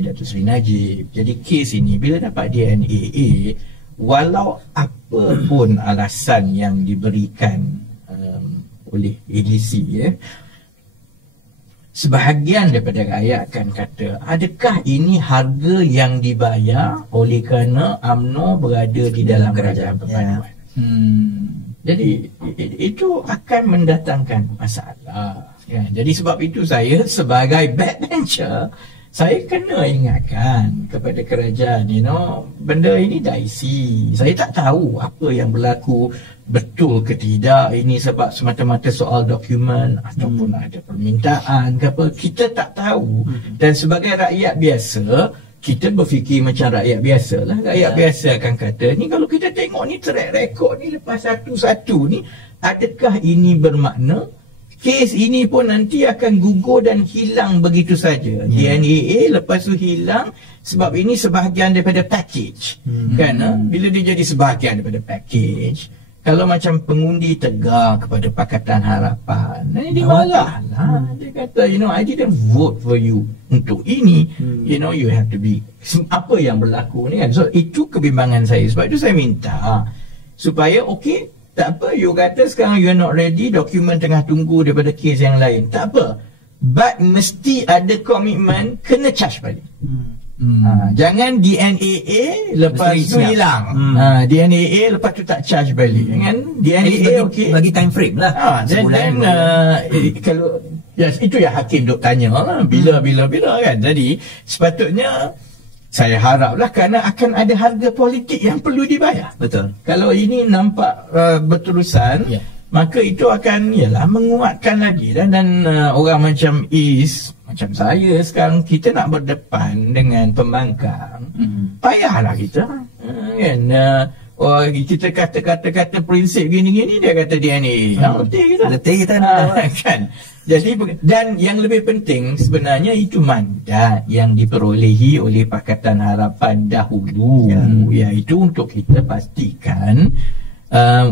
Datuk Seri Najib. Jadi kes ini bila dapat DNAA, walau apa pun alasan yang diberikan oleh AGC sebahagian daripada rakyat akan kata, adakah ini harga yang dibayar oleh kerana UMNO berada di dalam kerajaan perpaduan? Jadi itu akan mendatangkan masalah. Jadi sebab itu saya sebagai backbencher, saya kena ingatkan kepada kerajaan, benda ini dicey. Saya tak tahu apa yang berlaku, betul ke tidak ini sebab semata-mata soal dokumen ataupun ada permintaan ke apa, kita tak tahu. Dan sebagai rakyat biasa, kita berfikir macam rakyat biasa lah. Rakyat biasa akan kata, ni kalau kita tengok ni track record ni lepas satu-satu ni, adakah ini bermakna kes ini pun nanti akan gugur dan hilang begitu saja? DNAA lepas tu hilang sebab ini sebahagian daripada package. Kerana bila dia jadi sebahagian daripada package, kalau macam pengundi tegar kepada Pakatan Harapan, dia marah lah. Dia kata, I didn't vote for you untuk ini. You have to be, apa yang berlaku ni kan. So itu kebimbangan saya. Sebab itu saya minta supaya tak apa, you kata sekarang you are not ready, dokumen tengah tunggu daripada kes yang lain, tak apa, but mesti ada komitmen kena charge balik. Jangan DNAA lepas tu hilang, DNAA lepas tu tak charge balik kan. DNAA bagi time frame lah, sebulan. Kalau itu yang hakim duk tanya lah, bila kan. Jadi sepatutnya saya haraplah, kerana akan ada harga politik yang perlu dibayar. Betul. Kalau ini nampak berterusan, maka itu akan menguatkan lagi. Dan orang macam macam saya sekarang, kita nak berdepan dengan pembangkang, payahlah kita. Kan? Kita kata prinsip gini-gini, dia kata DNA. Letih kita kan. Jadi, dan yang lebih penting sebenarnya itu mandat yang diperolehi oleh Pakatan Harapan dahulu, iaitu untuk kita pastikan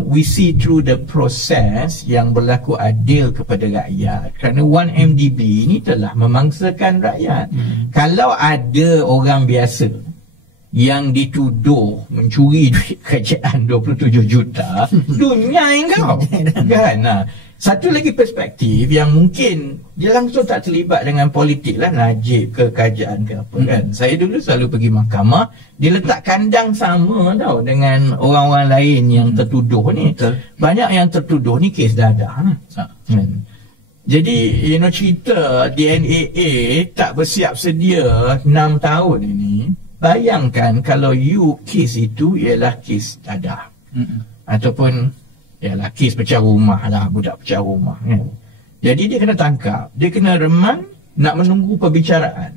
we see through the process yang berlaku adil kepada rakyat. Kerana 1MDB ini telah memangsakan rakyat. Kalau ada orang biasa yang dituduh mencuri duit kerajaan 27 juta dunia engkau kan. Satu lagi perspektif yang mungkin dia langsung tak terlibat dengan politik lah, Najib ke kerajaan ke apa kan. Saya dulu selalu pergi mahkamah, dia letak kandang sama tau dengan orang-orang lain yang tertuduh ni. Banyak yang tertuduh ni kes dadah kan. Jadi cerita DNAA tak bersiap sedia 6 tahun ini. Bayangkan kalau kes itu ialah kes dadah. Ataupun ialah kes pecah rumah lah, budak pecah rumah kan. Jadi dia kena tangkap, dia kena remand, nak menunggu perbicaraan.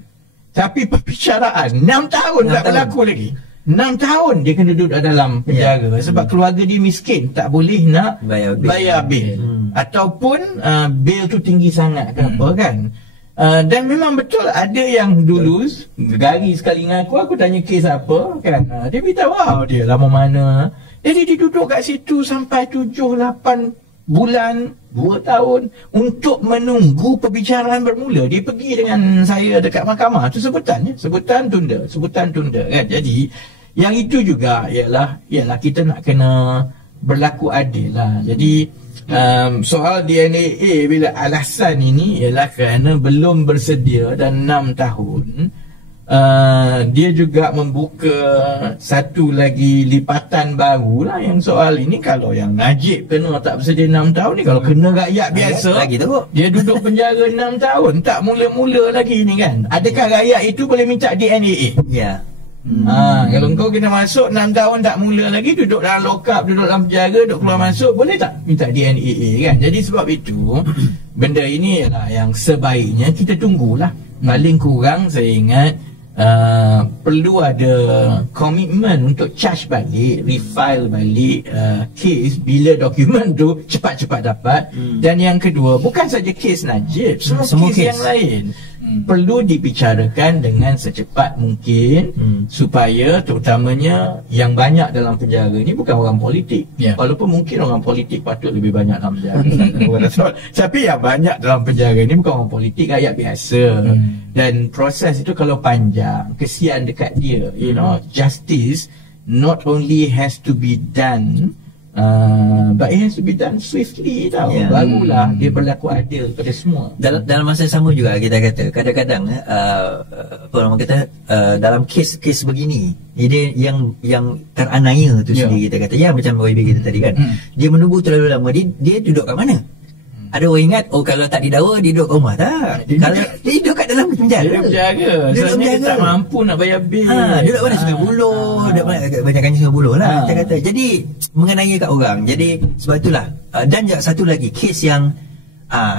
Tapi perbicaraan 6 tahun tak berlaku lagi. 6 tahun dia kena duduk dalam penjara sebab keluarga dia miskin, tak boleh nak bayar bil. Ataupun bil tu tinggi sangat ke apa kan. Dan memang betul ada yang dulu gari sekali dengan aku tanya kes apa kan. Dia beritahu dia lama mana. Jadi dia duduk kat situ sampai 7-8 bulan, 2 tahun untuk menunggu perbicaraan bermula. Dia pergi dengan saya dekat mahkamah. Itu sebutan tunda kan. Jadi yang itu juga ialah kita nak kena berlaku adil lah. Jadi soal DNAA bila alasan ini ialah kerana belum bersedia dan 6 tahun, dia juga membuka satu lagi lipatan baru lah yang soal ini. Kalau yang Najib kena tak bersedia 6 tahun ni, kalau kena rakyat biasa dia duduk penjara 6 tahun, tak mula-mula lagi ni kan. Adakah rakyat itu boleh minta DNAA? Ya. Kalau kau kena masuk 6 tahun tak mula lagi, duduk dalam lock-up, duduk dalam penjara, duduk keluar masuk, boleh tak minta DNAA kan? Jadi sebab itu benda ini ialah yang sebaiknya kita tunggulah. Paling kurang saya ingat perlu ada komitmen untuk charge balik, refile balik kes bila dokumen tu cepat-cepat dapat. Dan yang kedua, bukan saja kes Najib, semua kes yang lain perlu dibicarakan dengan secepat mungkin supaya terutamanya yang banyak dalam penjara ni bukan orang politik. Walaupun mungkin orang politik patut lebih banyak dalam penjara tapi yang banyak dalam penjara ni bukan orang politik, rakyat biasa. Dan proses itu kalau panjang, kesian dekat dia. Justice not only has to be done but it has to be done swiftly tau. Barulah dia berlaku adil pada semua. Dalam masa yang sama juga kita kata kadang-kadang apa orang kata dalam kes begini dia yang teranaya tu sendiri kita kata macam YB kita tadi kan. Dia menunggu terlalu lama. Dia duduk kat mana? Ada orang ingat kalau tak didakwa dia duduk rumah. Tak, kalau dia duduk kat dalam penjara. Duduk penjara tak mampu nak bayar bil. Duduk mana Sungai Buloh, banyakkan Sungai Buloh lah kita kata. Jadi mengenai kat orang. Jadi sebab itulah dan satu lagi kes yang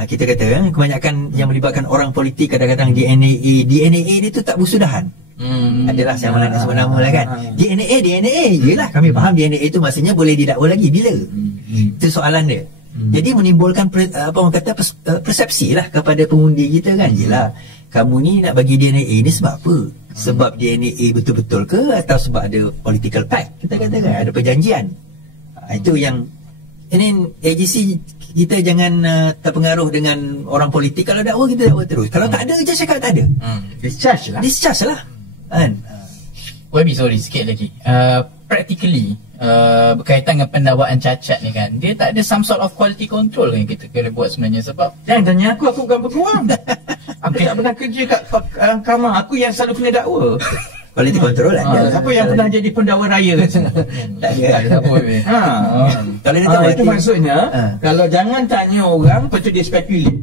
kita kata kebanyakan yang melibatkan orang politik kadang-kadang DNA dia tu tak bersudahan. Adalah saya nak sebut nama lah kan. DNA yelah kami faham DNA tu maksudnya boleh didakwa lagi bila. Itu soalan dia. Jadi menimbulkan persepsi lah kepada pengundi kita kan. Yelah kamu ni nak bagi DNA ni sebab apa? Sebab DNA betul-betul ke atau sebab ada political pact? Kita kata kan ada perjanjian. Itu yang ini AGC kita jangan terpengaruh dengan orang politik. Kalau dakwa kita dakwa terus. Kalau tak ada je cakap tak ada. Discharge lah kan. YB sorry sikit lagi. Practically berkaitan dengan pendakwaan cacat ni kan, dia tak ada some sort of quality control yang kita kena buat sebenarnya. Sebab jangan tanya aku bukan peguam. Aku tak pernah kerja kat kamar. Aku yang selalu kena dakwa. Quality control lah. Siapa yang pernah jadi pendakwa raya kat sini? Tak ada. Kalau dia tahu itu maksudnya kalau jangan tanya orang, lepas tu dia speculate.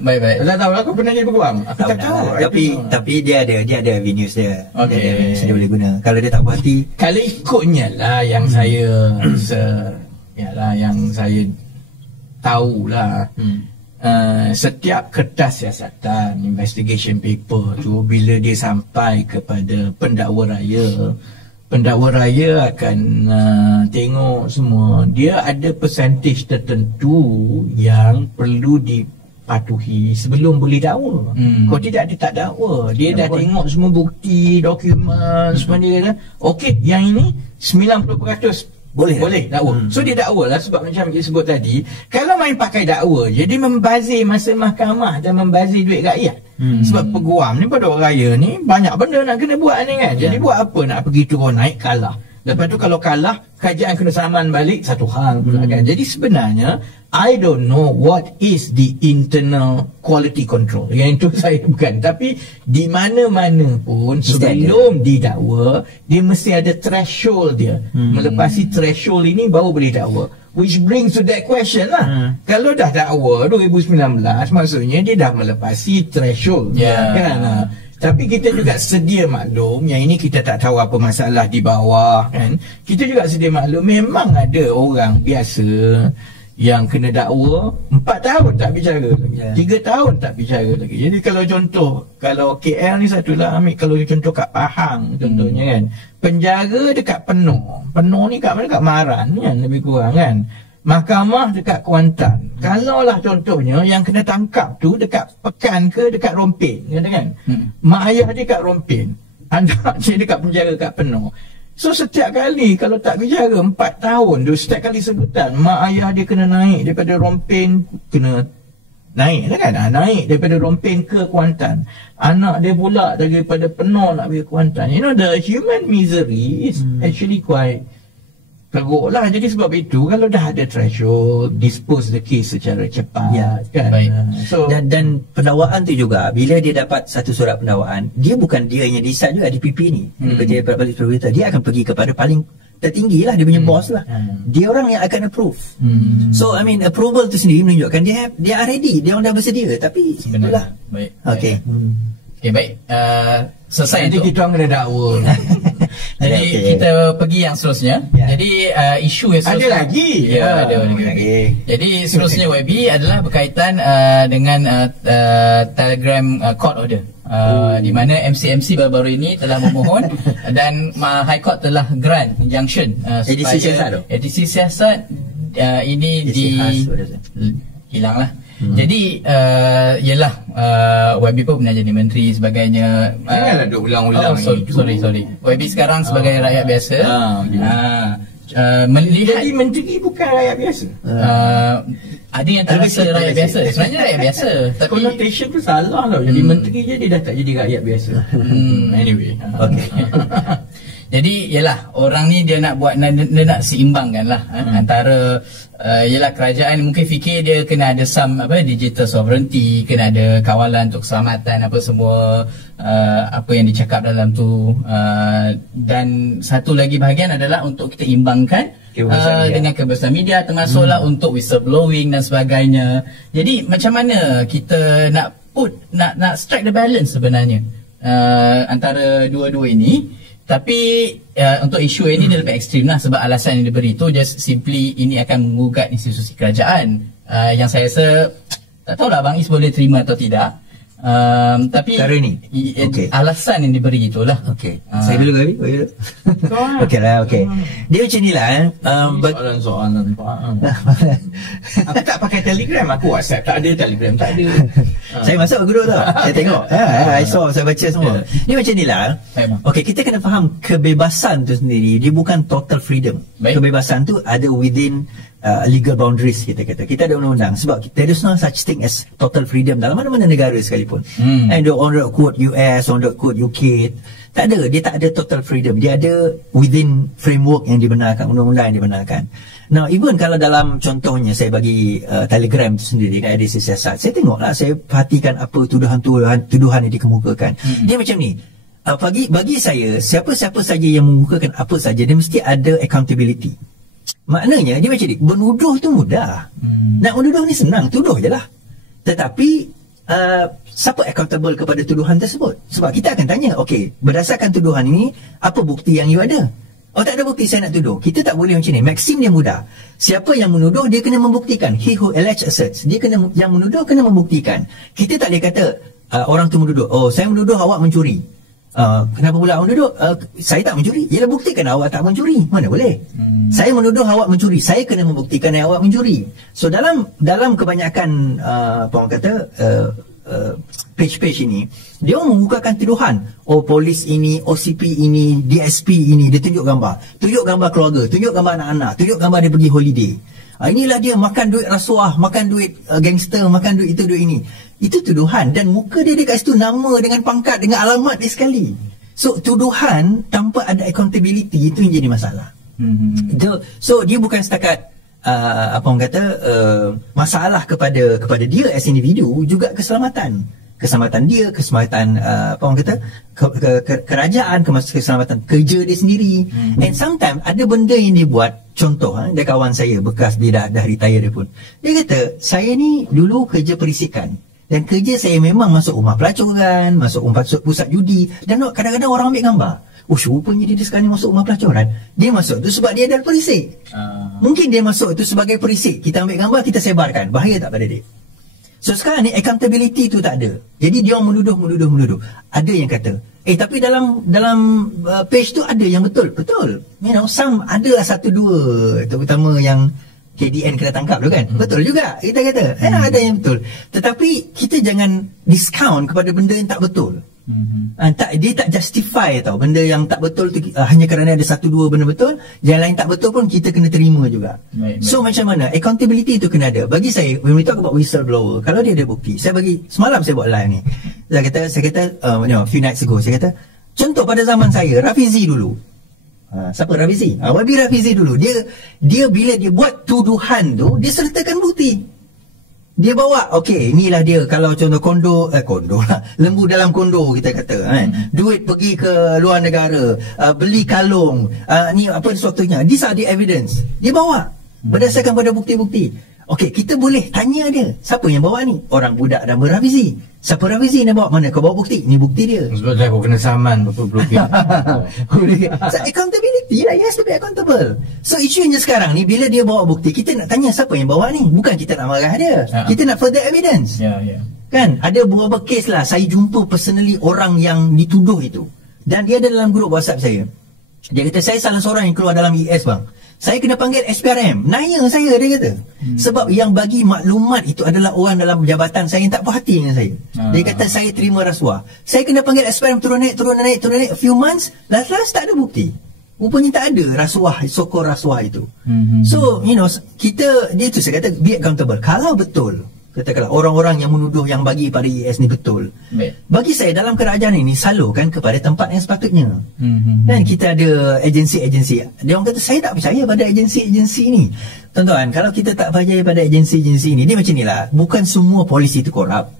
Baik. Tak tahu aku pernah jadi peguam. Aku tak tahu. Tapi dia ada avenues dia. Dia boleh guna. Kalau dia tak puas hati, kalau ikutnya lah yang saya yang saya tahulah. Setiap kertas siasatan, investigation paper tu bila dia sampai kepada pendakwa raya akan tengok semua. Dia ada percentage tertentu yang perlu dipatuhi sebelum boleh dakwa. Kalau tidak dia tak dakwa. Dia dah tengok semua bukti, dokumen, semua dia kata, okey yang ini 90% boleh dakwa. So dia dakwa lah sebab macam dia sebut tadi, kalau main pakai dakwa je dia membazir masa mahkamah dan membazir duit rakyat. Sebab peguam ni pada orang raya ni banyak benda nak kena buat ni kan. Jadi buat apa nak pergi turun naik kalah. Lepas tu kalau kalah, kerajaan kena saman balik, satu hal pula kan. Jadi sebenarnya I don't know what is the internal quality control. Yang itu saya bukan. Tapi di mana-mana pun sebelum didakwa, dia mesti ada threshold dia. Melepasi threshold ini baru boleh dakwa. Which brings to that question lah. Kalau dah dakwa 2019, maksudnya dia dah melepasi threshold. Kan? Tapi kita juga sedia maklum, yang ini kita tak tahu apa masalah di bawah kan. Kita juga sedia maklum memang ada orang biasa yang kena dakwa 4 tahun tak bicara lagi, 3 tahun tak bicara lagi. Jadi kalau contoh, kalau KL ni satulah ambil, kalau contoh kat Pahang contohnya kan, penjara dekat Penuh ni kat mana, kat Maran kan, lebih kurang kan. Mahkamah dekat Kuantan. Kalaulah contohnya yang kena tangkap tu dekat Pekan ke dekat Rompin, kan? Mak ayah dia kat Rompin, anak dia dekat penjara kat Penuh. So setiap kali kalau tak bicara 4 tahun tu, setiap kali sebutan mak ayah dia kena naik daripada Rompin, kena naik kan? Naik daripada Rompin ke Kuantan. Anak dia pula daripada Penuh nak pergi Kuantan. You know, the human misery is actually quite teruk lah. Jadi sebab itu kalau dah ada threshold, dispose the case secara cepat kan. So, dan pendakwaan tu juga, bila dia dapat satu surat pendakwaan, dia bukan dia yang decide juga, DPP ni dia akan pergi kepada paling tertinggi lah, dia punya boss lah. Dia orang yang akan approve. So I mean approval tu sendiri menunjukkan dia are ready, dia orang dah bersedia. Tapi itulah. Baik. Okay, baik. Selesai. Jadi kita orang kena dakwa. Jadi kita pergi yang seterusnya. Jadi isu yang seterusnya ada lagi. Ada lagi. Jadi seterusnya WB adalah berkaitan dengan Telegram court order. Di mana MCMC baru-baru ini telah memohon dan High Court telah grant injunction edisi siasat ini hilanglah. Jadi ialah YB pun pernah jadi menteri sebagainya. Janganlah duk ulang-ulang. Sorry. YB sekarang sebagai rakyat biasa. Melihat jadi menteri bukan rakyat biasa. Ada yang terasa rakyat biasa. Sebenarnya rakyat biasa, tapi connotation tu salah lah. Jadi menteri je dia dah tak jadi rakyat biasa. Anyway. Jadi ialah orang ni dia nak buat, dia nak seimbangkan lah antara ialah kerajaan mungkin fikir dia kena ada some digital sovereignty, kena ada kawalan untuk keselamatan apa semua apa yang dicakap dalam tu, dan satu lagi bahagian adalah untuk kita imbangkan dengan kebebasan media, termasuklah untuk whistleblowing dan sebagainya. Jadi macam mana kita nak strike the balance sebenarnya antara dua-dua ini. Tapi untuk isu ini dia lebih ekstrim lah, sebab alasan yang diberi tu just simply ini akan menggugat institusi kerajaan, yang saya rasa tak tahulah Bang Is boleh terima atau tidak. Tapi alasan yang diberi itulah. Saya dulu kali. Dia macam ni lah. Soalan. Aku tak pakai Telegram, aku WhatsApp. Tak ada Telegram, tak ada. Saya masuk guru tau. Saya tengok. Saya baca semua. Dia macam ni lah. Kita kena faham kebebasan tu sendiri, dia bukan total freedom. Kebebasan tu ada within legal boundaries, kita kata. Kita ada undang-undang, sebab there is no such thing as total freedom dalam mana-mana negara sekalipun. And on the code US, on the code UK, tak ada. Dia tak ada total freedom. Dia ada within framework yang dibenarkan, undang-undang yang dibenarkan. Now, even kalau dalam contohnya saya bagi Telegram tu sendiri kan, edisi siasat, saya tengoklah, saya perhatikan apa tuduhan yang dikemukakan. Dia macam ni. Bagi saya, siapa-siapa saja yang mengemukakan apa saja, dia mesti ada accountability. Maknanya dia macam ni, menuduh tu mudah. Nak menuduh ni senang, tuduh je lah. Tetapi siapa accountable kepada tuduhan tersebut? Sebab kita akan tanya, berdasarkan tuduhan ini, apa bukti yang you ada? Tak ada bukti, saya nak tuduh. Kita tak boleh macam ni. Maxim dia mudah. Siapa yang menuduh, dia kena membuktikan. He who allege asserts. Yang menuduh kena membuktikan. Kita tak boleh kata orang tu menuduh, saya menuduh awak mencuri. Kenapa pula awak menuduh? Saya tak mencuri. Ialah buktikan awak tak mencuri. Mana boleh? Saya menuduh awak mencuri, saya kena membuktikan yang awak mencuri. So dalam kebanyakan page-page ini, dia mengukakan tuduhan. Polis ini, OCP ini, DSP ini, dia tunjuk gambar keluarga, tunjuk gambar anak-anak, tunjuk gambar dia pergi holiday. Inilah dia makan duit rasuah, makan duit gangster, makan duit itu, duit ini. Itu tuduhan, dan muka dia kat situ, nama dengan pangkat dengan alamat dia sekali. So tuduhan tanpa ada accountability, itu yang jadi masalah. So dia bukan setakat apa orang kata masalah kepada dia as individu, juga keselamatan dia, keselamatan apa orang kata kerajaan, keselamatan kerja dia sendiri. And sometimes ada benda yang dia buat. Contoh, dia kawan saya bekas, dia dah retire dia pun. Dia kata, saya ni dulu kerja perisikan, dan kerja saya memang masuk rumah pelacuran, masuk pusat judi, dan kadang-kadang orang ambil gambar. Oh, rupanya dia sekarang ni masuk rumah pelacuran. Dia masuk tu sebab dia ada perisik. Mungkin dia masuk tu sebagai perisik. Kita ambil gambar, kita sebarkan. Bahaya tak pada dia? So sekarang ni accountability tu tak ada. Jadi dia menuduh. Ada yang kata, tapi dalam page tu ada yang betul. You know, some adalah satu dua, terutama yang KDN kena tangkap tu kan. Betul juga kita kata. Ada yang betul. Tetapi kita jangan discount kepada benda yang tak betul. Dia tak justify tau benda yang tak betul tu, hanya kerana ada satu dua benda betul, yang lain tak betul pun kita kena terima juga. So macam mana accountability tu kena ada. Bagi saya, when we talk about whistleblower, kalau dia ada bukti, semalam saya buat live ni, saya kata few nights ago, saya kata contoh pada zaman saya, Rafizi dulu. Siapa Rafizi? Wabi Rafizi dulu, dia bila dia buat tuduhan tu, dia sertakan bukti. Dia bawa, inilah dia, kalau contoh kondo lah, lembu dalam kondo kita kata, duit pergi ke luar negara, beli kalung, ni apa sesuatunya, these are the evidence. Dia bawa berdasarkan pada bukti-bukti. Kita boleh tanya dia, siapa yang bawa ni? Orang budak nama Rafizi. Siapa Rafizi yang bawa? Mana kau bawa bukti? Ni bukti dia. Sebab saya kena saman berpuluh-puluh. So accountability lah, has to be accountable. So isunya sekarang ni, bila dia bawa bukti, kita nak tanya siapa yang bawa ni. Bukan kita nak marah dia, kita nak further evidence. Kan ada beberapa kes lah, saya jumpa personally orang yang dituduh itu, dan dia ada dalam grup WhatsApp saya. Dia kata, saya salah seorang yang keluar dalam ES bang, saya kena panggil SPRM. Nanya saya, dia kata. Sebab yang bagi maklumat itu adalah orang dalam jabatan saya yang tak puas hati dengan saya. Dia kata, saya terima rasuah. Saya kena panggil SPRM, turun naik. A few months, last tak ada bukti. Rupanya tak ada rasuah, sokong rasuah itu. So, you know, dia tu saya kata, be accountable. Kalau betul, katakanlah orang-orang yang menuduh yang bagi pada IS ni betul, bagi saya dalam kerajaan ini salurkan kepada tempat yang sepatutnya. Dan kita ada agensi-agensi, dia orang kata saya tak percaya pada agensi-agensi ni. Tuan-tuan, kalau kita tak percaya pada agensi-agensi ni, dia macam ni lah, bukan semua polisi itu korup,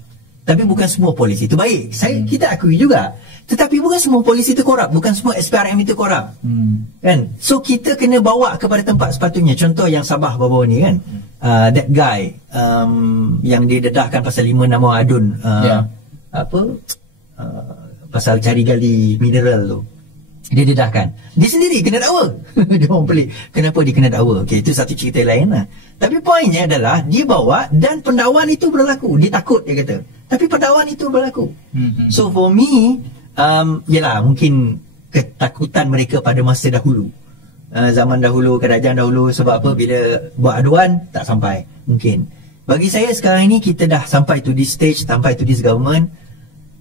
tapi bukan semua polisi itu baik. Kita akui juga, tetapi bukan semua polisi itu korup, bukan semua SPRM itu korup. Kan? So kita kena bawa kepada tempat sepatutnya. Contoh yang Sabah baru-baru ni kan, that guy yang dia dedahkan pasal 5 nama adun, pasal cari gali mineral tu, dia dedahkan, dia sendiri kena dakwa. Dia orang pelik, kenapa dia kena dakwa? Itu satu cerita lain lah. Tapi poinnya adalah dia bawa, dan pendakwaan itu berlaku. Dia takut, dia kata, tapi pendakwaan itu berlaku. So for me, yalah, mungkin ketakutan mereka pada masa dahulu, zaman dahulu, kerajaan dahulu. Sebab apa? Bila buat aduan tak sampai. Mungkin bagi saya sekarang ini kita dah sampai to this stage, sampai to this government,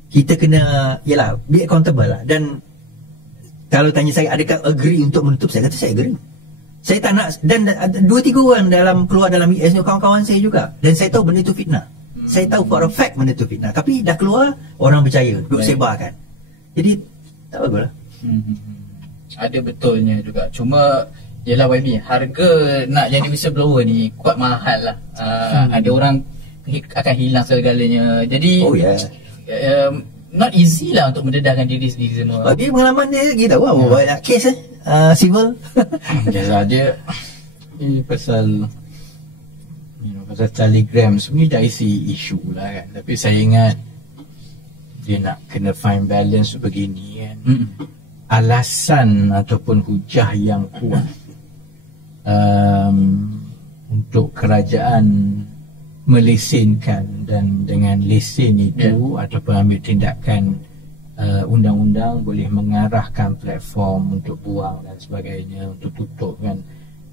kita kena, yalah, be accountable lah. Dan kalau tanya saya, adakah agree untuk menutup, saya kata saya agree. Saya tak nak. Dan 2-3 orang keluar dalam IS ni kawan-kawan saya juga, dan saya tahu benda itu fitnah. Saya tahu for a fact benda itu fitnah, tapi dah keluar, orang percaya, duk sebarkan. Jadi tak bagus lah. Ada betulnya juga. Cuma yelah YB, harga nak jadi whistleblower ni kuat mahal lah. Ada orang akan hilang segalanya. Jadi not easy lah untuk mendedahkan diri sendiri semua. Dia pengalaman dia kita tahu banyak kes civil. Dia ini pasal pasal Telegram sebenarnya dah isi isu lah kan. Tapi saya ingat dia nak kena find balance begini kan. Alasan ataupun hujah yang kuat untuk kerajaan melesenkan, dan dengan lesen itu ataupun ambil tindakan undang-undang boleh mengarahkan platform untuk buang dan sebagainya, untuk tutup kan.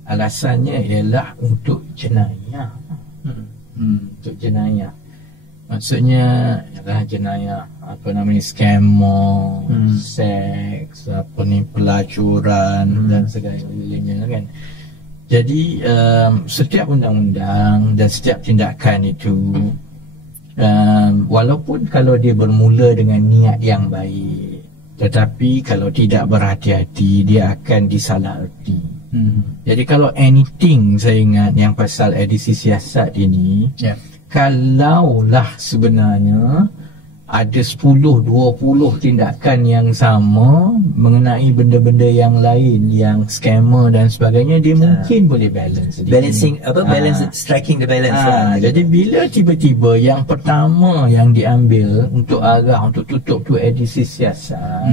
Alasannya ialah untuk jenayah. Untuk jenayah, maksudnya ialah jenayah apa namanya, scammer, seks, apa ni, pelacuran dan sebagainya kan. Jadi setiap undang-undang dan setiap tindakan itu walaupun kalau dia bermula dengan niat yang baik, tetapi kalau tidak berhati-hati dia akan disalaherti. Jadi kalau anything saya ingat yang pasal edisi siasat ini, kalaulah sebenarnya ada 10-20 tindakan yang sama mengenai benda-benda yang lain, yang scammer dan sebagainya, dia mungkin boleh balance. Striking the balance. Jadi bila tiba-tiba yang pertama yang diambil untuk arah untuk tutup tu edisi siasat,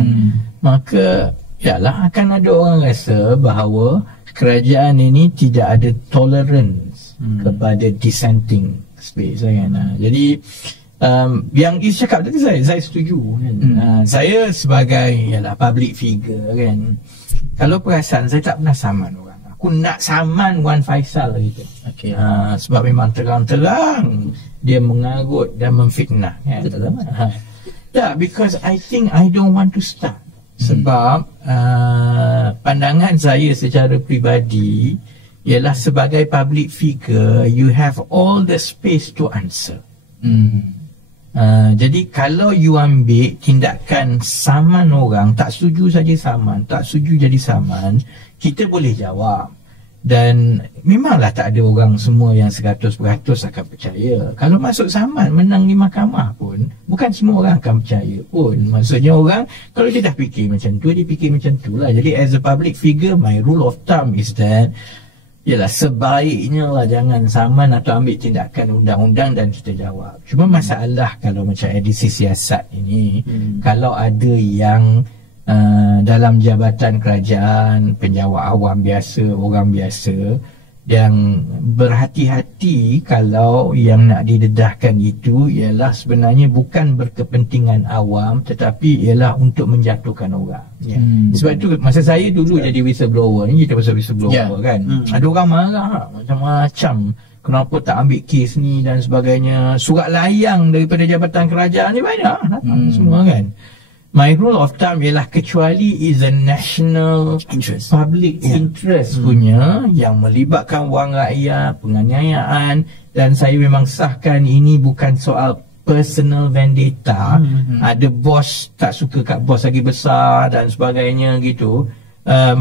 maka yalah akan ada orang rasa bahawa kerajaan ini tidak ada tolerance kepada dissenting space kan. Jadi yang Is cakap tadi saya setuju kan. Saya sebagai public figure kan, kalau perasan saya tak pernah saman orang. Aku nak saman Wan Faisal gitu. Sebab memang terang-terang dia mengarut dan memfitnah kan. Tak, because I think I don't want to start. Sebab pandangan saya secara peribadi ialah sebagai public figure, you have all the space to answer. Jadi kalau you ambil tindakan saman orang, tak setuju saja saman, tak setuju jadi saman, kita boleh jawab. Dan memanglah tak ada orang semua yang 100% akan percaya. Kalau masuk saman, menang di mahkamah pun, bukan semua orang akan percaya pun. Maksudnya orang, kalau dia dah fikir macam tu, dia fikir macam tu lah. Jadi as a public figure, my rule of thumb is that yalah, sebaiknya lah jangan saman atau ambil tindakan undang-undang dan kita jawab. Cuma masalah kalau macam edisi siasat ini, kalau ada yang dalam jabatan kerajaan, penjawat awam biasa, orang biasa yang berhati-hati kalau yang nak didedahkan itu ialah sebenarnya bukan berkepentingan awam tetapi ialah untuk menjatuhkan orang. Sebab itu masa saya dulu jadi whistleblower, ni kita pasal whistleblower kan, ada orang marah macam-macam, kenapa tak ambil kes ni dan sebagainya. Surat layang daripada jabatan kerajaan ni banyak datang semua kan. My rule of thumb ialah kecuali is a national interest, public interest punya yang melibatkan wang rakyat, penganiayaan, dan saya memang sahkan ini bukan soal personal vendetta. Ada bos tak suka kat bos lagi besar dan sebagainya gitu,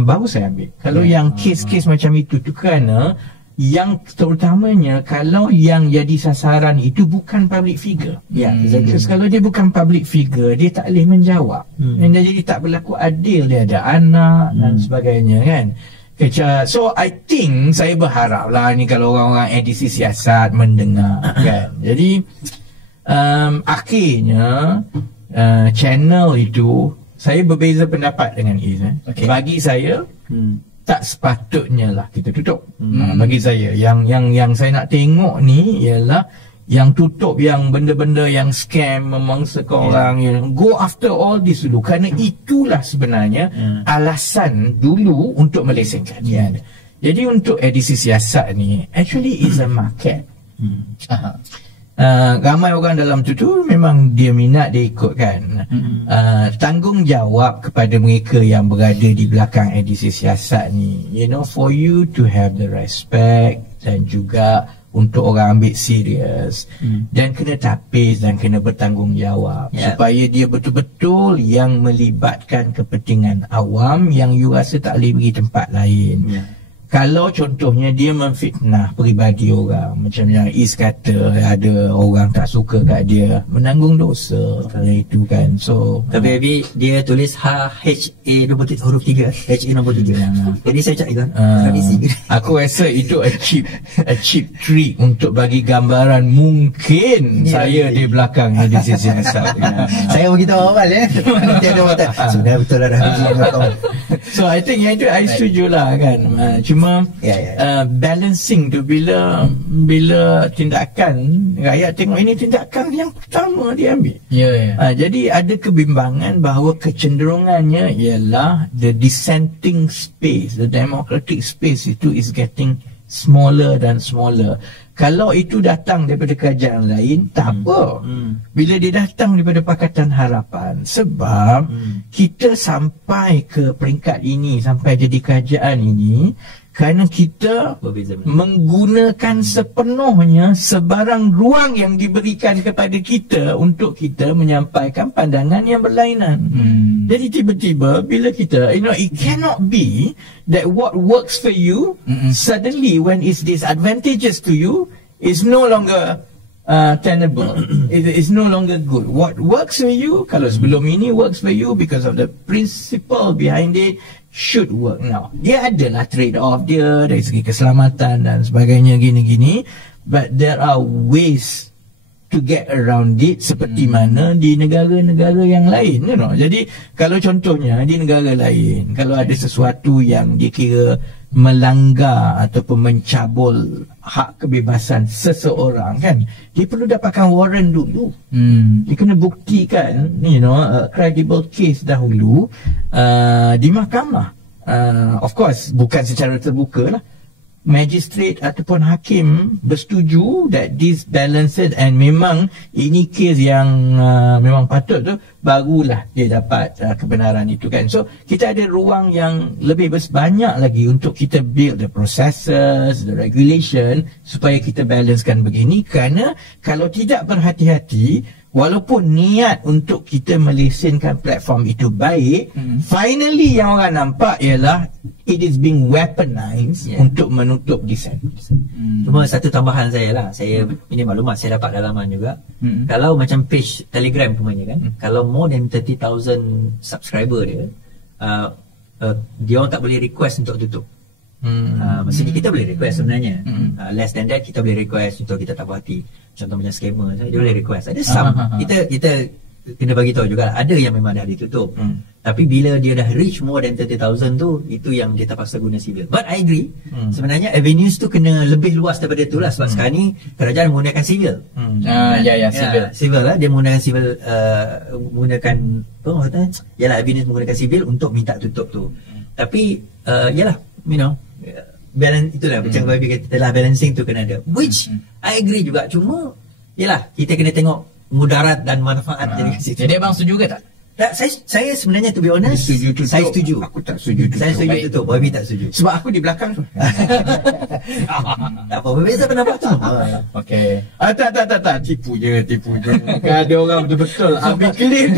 baru saya ambil. Kalau yang kes-kes macam itu tu kerana yang terutamanya kalau yang jadi sasaran itu bukan public figure. Kalau dia bukan public figure, dia tak boleh menjawab. Dan dia jadi tak berlaku adil, dia ada anak dan sebagainya kan. So I think saya berharap lah ni kalau orang-orang edisi siasat mendengar kan. Jadi akhirnya channel itu saya berbeza pendapat dengan Iz. Bagi saya tak sepatutnya lah kita tutup. Bagi saya yang saya nak tengok ni ialah yang tutup yang benda-benda yang scam, memangsa orang, yang go after all this dulu, kerana itulah sebenarnya alasan dulu untuk melesengkan. Jadi untuk edisi siasat ni actually is a market. Ramai orang dalam tu memang dia minat, dia ikut kan. Tanggungjawab kepada mereka yang berada di belakang edisi siasat ni, you know, for you to have the respect dan juga untuk orang ambil serius dan kena tapis dan kena bertanggungjawab supaya dia betul-betul yang melibatkan kepentingan awam yang you rasa tak boleh beri tempat lain. Kalau contohnya dia memfitnah peribadi orang, macam yang Is kata ada orang tak suka kat dia, menanggung dosa itu kan. So tapi dia tulis HA nombor 3, HA nombor 3. Jadi saya cakap aku rasa itu a cheap trick untuk bagi gambaran mungkin saya di belakang di sisi asal. Saya begitu awal nanti ada orang kata sudah betul lah dah. So I think yang itu I setuju lah kan. Cuma balancing tu bila tindakan rakyat tengok ini tindakan yang pertama dia ambil. Jadi ada kebimbangan bahawa kecenderungannya ialah the dissenting space, the democratic space itu is getting smaller dan smaller. Kalau itu datang daripada kerajaan lain, tak apa. Bila dia datang daripada Pakatan Harapan, sebab kita sampai ke peringkat ini, sampai jadi kerajaan ini, Kerana kita menggunakan sepenuhnya sebarang ruang yang diberikan kepada kita untuk kita menyampaikan pandangan yang berlainan. Jadi tiba-tiba bila kita, it cannot be that what works for you suddenly when it's disadvantageous to you is no longer tenable. It's no longer good. What works for you, kalau sebelum ini works for you because of the principle behind it, should work now. Dia adalah trade-off dia dari segi keselamatan dan sebagainya gini-gini, but there are ways to get around it seperti mana di negara-negara yang lain, Jadi kalau contohnya di negara lain, kalau ada sesuatu yang dikira melanggar ataupun mencabul hak kebebasan seseorang kan, dia perlu dapatkan warrant dulu. Dia kena buktikan a credible case dahulu di mahkamah. Of course bukan secara terbuka lah. Magistrate ataupun hakim bersetuju that this balanced and memang ini kes yang memang patut tu, barulah dia dapat kebenaran itu kan. So kita ada ruang yang lebih banyak lagi untuk kita build the processes, the regulation supaya kita balancekan begini. Kerana kalau tidak berhati-hati, walaupun niat untuk kita melesenkan platform itu baik, finally yang orang nampak ialah it is being weaponized untuk menutup dissent. Cuma satu tambahan saya lah, ini maklumat saya dapat dalaman juga. Kalau macam page Telegram punya kan, kalau more than 30,000 subscriber dia, dia orang tak boleh request untuk tutup. Maksudnya kita boleh request sebenarnya. Less than that kita boleh request untuk kita tak puas hati. Contoh macam scammer, dia boleh request. Ada some kita kena bagi tahu juga ada yang memang dah ditutup. Tapi bila dia dah reach more than 30,000 tu, itu yang dia terpaksa guna civil. But I agree, sebenarnya avenues tu kena lebih luas daripada tu lah. Sebab sekarang ni kerajaan menggunakan civil. Civil lah, dia menggunakan civil, menggunakan apa maksudnya, yalah avenues menggunakan civil untuk minta tutup tu. Tapi yalah, balance itulah macam bagi kita lah, balancing tu kena ada, which I agree juga. Cuma yalah, kita kena tengok mudarat dan manfaat dari situ. Jadi abang setuju ke tak? Tak, saya sebenarnya to be honest, saya setuju. Aku tak setuju. Saya setuju tutup, Bobby tak setuju. Sebab aku di belakang tu. Tak apa, berbeza pendapat tu. Okey. Tak, tipu je. Kan ada orang betul-betul ambil claim.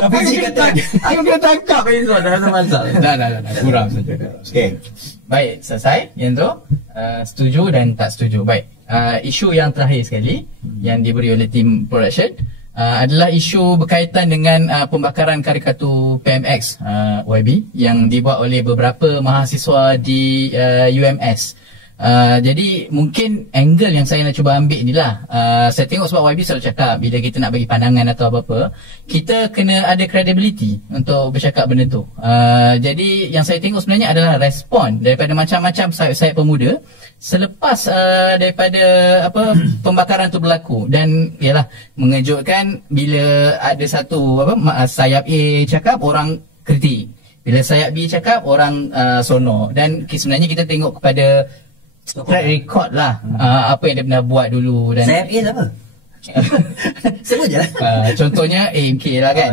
Apa sih kata? Aku kena tangkap esok, dah ada masalah. Dah, kurang saja. Okey. Baik, selesai yang tu. Setuju dan tak setuju. Baik. Isu yang terakhir sekali yang diberi oleh tim production adalah isu berkaitan dengan pembakaran karikatur PMX YB yang dibuat oleh beberapa mahasiswa di UMS. Jadi mungkin angle yang saya nak cuba ambil inilah, saya tengok sebab YB selalu cakap bila kita nak bagi pandangan atau apa-apa, kita kena ada credibility untuk bercakap benda tu. Jadi yang saya tengok sebenarnya adalah respon daripada macam-macam sayap-sayap pemuda selepas daripada pembakaran tu berlaku. Dan ialah mengejutkan bila ada satu sayap A cakap, orang kritik. Bila sayap B cakap, orang sonor. Dan sebenarnya kita tengok kepada track record lah, apa yang dia pernah buat dulu. Dan sayap A apa? Sebut je lah. Contohnya AMK lah kan.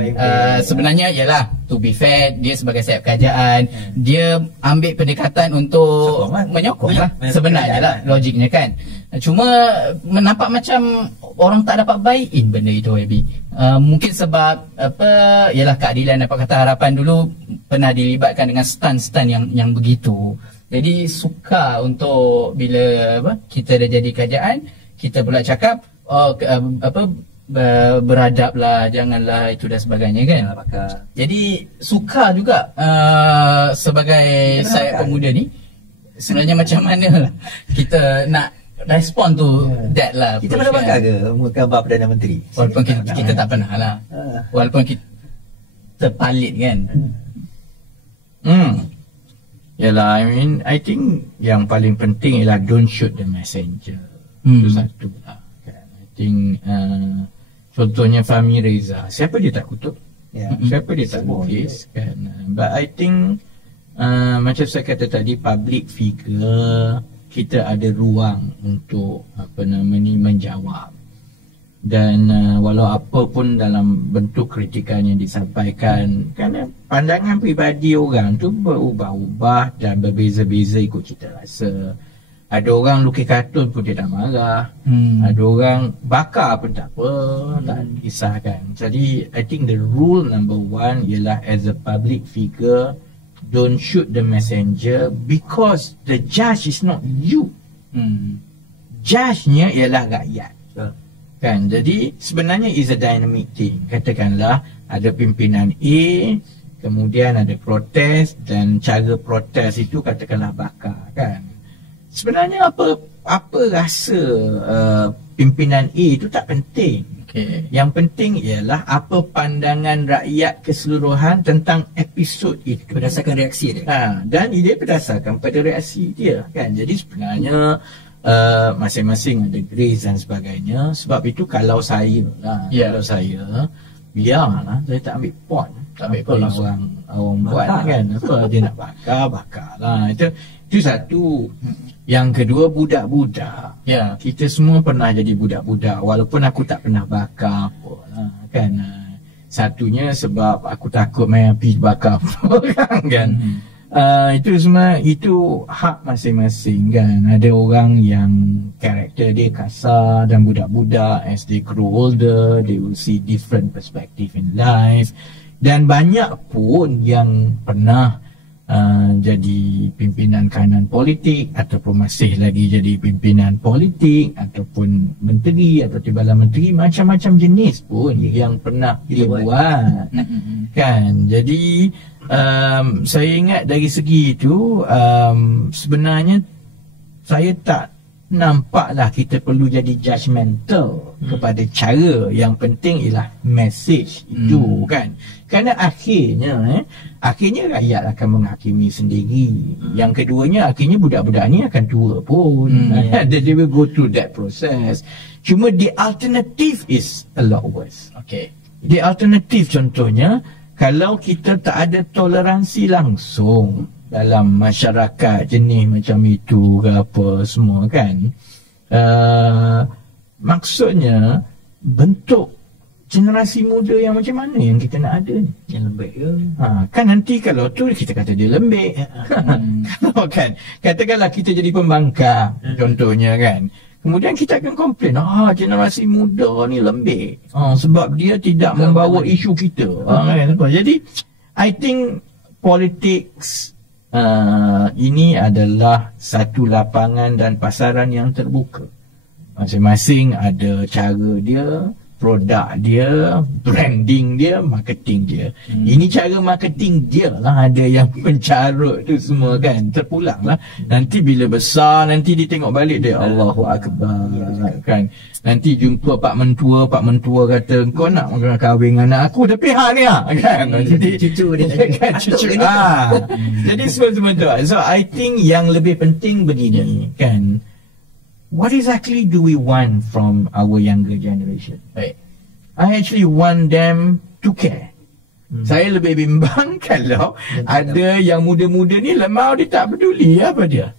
Sebenarnya ialah, to be fair, dia sebagai sayap kerajaan, dia ambil pendekatan untuk menyokong lah sebenarnya lah, logiknya kan. Cuma nampak macam orang tak dapat buy in benda itu, YB. Mungkin sebab ialah keadilan dan Pakatan Harapan dulu pernah dilibatkan dengan stun yang begitu. Jadi suka untuk bila kita dah jadi kerajaan, kita pula cakap beradab lah, janganlah itu dan sebagainya kan. Jadi suka juga sebagai saya pemuda ni, sebenarnya macam mana kita nak respon tu that lah. Kita pernah bakar ke gambar Perdana Menteri? Walaupun kita tak pernah lah, walaupun kita terpalit kan. Yalah, I think yang paling penting ialah don't shoot the messenger. Itu satu lah. Contohnya Fahmi Reza, siapa dia tak kutuk? Siapa dia tak lukis kan? But I think macam saya kata tadi, public figure, kita ada ruang untuk menjawab. Dan walau apa pun dalam bentuk kritikan yang disampaikan, kerana pandangan pribadi orang tu berubah-ubah dan berbeza-beza ikut cita rasa. Ada orang lukis kartun pun dia tak marah, ada orang bakar pun tak apa, tak kisahkan. Jadi I think the rule number one ialah as a public figure, don't shoot the messenger because the judge is not you. Judge-nya ialah rakyat. Kan, jadi sebenarnya is a dynamic thing. Katakanlah ada pimpinan A, kemudian ada protes, dan cara protes itu katakanlah bakar, kan. Sebenarnya apa rasa pimpinan A itu tak penting. Yang penting ialah apa pandangan rakyat keseluruhan tentang episod itu berdasarkan reaksi dia. Dan dia berdasarkan pada reaksi dia, kan. Jadi sebenarnya masing-masing ada grace dan sebagainya. Sebab itu kalau saya lah, kalau saya biarlah, saya tak ambil point. Tak ambil point orang buat kan. Apa dia nak bakar lah. Itu satu. Yang kedua, budak-budak. Kita semua pernah jadi budak-budak, walaupun aku tak pernah bakar apa lah, kan. Satunya sebab aku takut main api bakar kan. Itu semua, itu hak masing-masing, kan. Ada orang yang karakter dia kasar, dan budak-budak as they grow older, they will see different perspective in life. Dan banyak pun yang pernah jadi pimpinan kanan politik, ataupun masih lagi jadi pimpinan politik, ataupun menteri atau timbalan menteri, macam-macam jenis pun yang pernah dibuat, kan. Jadi saya ingat dari segi itu, sebenarnya saya tak nampaklah kita perlu jadi judgemental kepada cara. Yang penting ialah message itu, kan. Kerana akhirnya rakyat akan menghakimi sendiri. Yang keduanya, akhirnya budak-budak ni akan tua pun. They will go through that process. Cuma the alternative is a lot worse. The alternative contohnya, kalau kita tak ada toleransi langsung dalam masyarakat jenis macam itu ke apa semua, kan. Maksudnya bentuk generasi muda yang macam mana yang kita nak ada ni? Yang lembik ke? Kan nanti kalau tu kita kata dia lembik. Kalau kan, katakanlah kita jadi pembangkang contohnya, kan. Kemudian kita akan komplain, generasi muda ni lembik, sebab dia tidak membawa isu kita. Kan? Jadi I think politics ini adalah satu lapangan dan pasaran yang terbuka. Masing-masing ada cara dia, produk dia, branding dia, marketing dia. Ini cara marketing dia lah, ada yang pencarut tu semua, kan. Terpulang lah. Nanti bila besar, nanti dia tengok balik dia, Allahu Akbar, kan. Nanti jumpa Pak Mentua kata, kau nak kahwin dengan anak aku, tapi hak ni lah, kan. Jadi cucu dia kan, cucu. Jadi semua tu. So I think yang lebih penting begini, kan. What exactly do we want from our younger generation? I actually want them to care. Saya lebih bimbang kalau ada yang muda-muda ni lemau, dia tak peduli apa dia.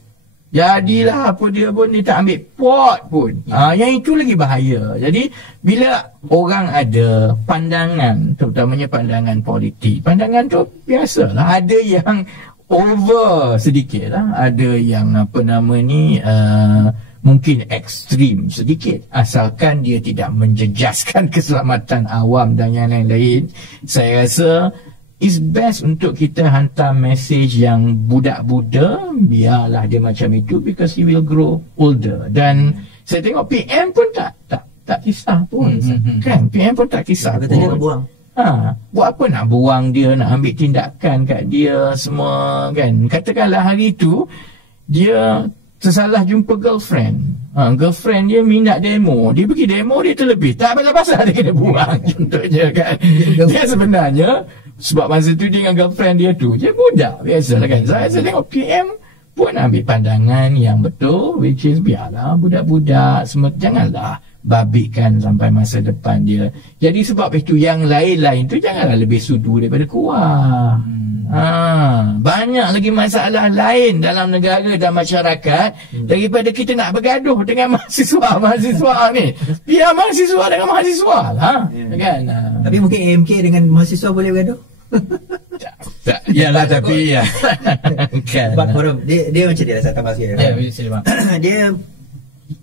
Jadilah apa dia pun, dia tak ambil pot pun. Yang itu lagi bahaya. Jadi bila orang ada pandangan, terutamanya pandangan politik, pandangan tu biasalah. Ada yang over sedikit lah. Ada yang mungkin ekstrim sedikit, asalkan dia tidak menjejaskan keselamatan awam dan yang lain-lain. Saya rasa it's best untuk kita hantar message yang budak-budak, biarlah dia macam itu, because he will grow older. Dan saya tengok PM pun tak kisah pun, kan. PM pun tak kisah pun. Dia nak buang. Buat apa nak buang dia, nak ambil tindakan kat dia semua, kan. Katakanlah hari itu dia tersalah jumpa girlfriend. Girlfriend dia minat demo, dia pergi demo, dia terlebih, tak pasal dia kena buang. Contohnya, kan. Dia sebenarnya sebab masa tu dia dengan girlfriend dia tu, dia budak biasalah, kan. Saya tengok PM pun ambil pandangan yang betul, which is biarlah budak-budak semua, janganlah babitkan sampai masa depan dia. Jadi sebab itu yang lain-lain tu janganlah lebih sudu daripada kuah. Banyak lagi masalah lain dalam negara dan masyarakat daripada kita nak bergaduh dengan mahasiswa ni. Biar mahasiswa dengan mahasiswa lah. Kan? Tapi mungkin AMK dengan mahasiswa boleh bergaduh. Yalah tapi ya. Kan. Dia macam dia saya tambah sikit. Dia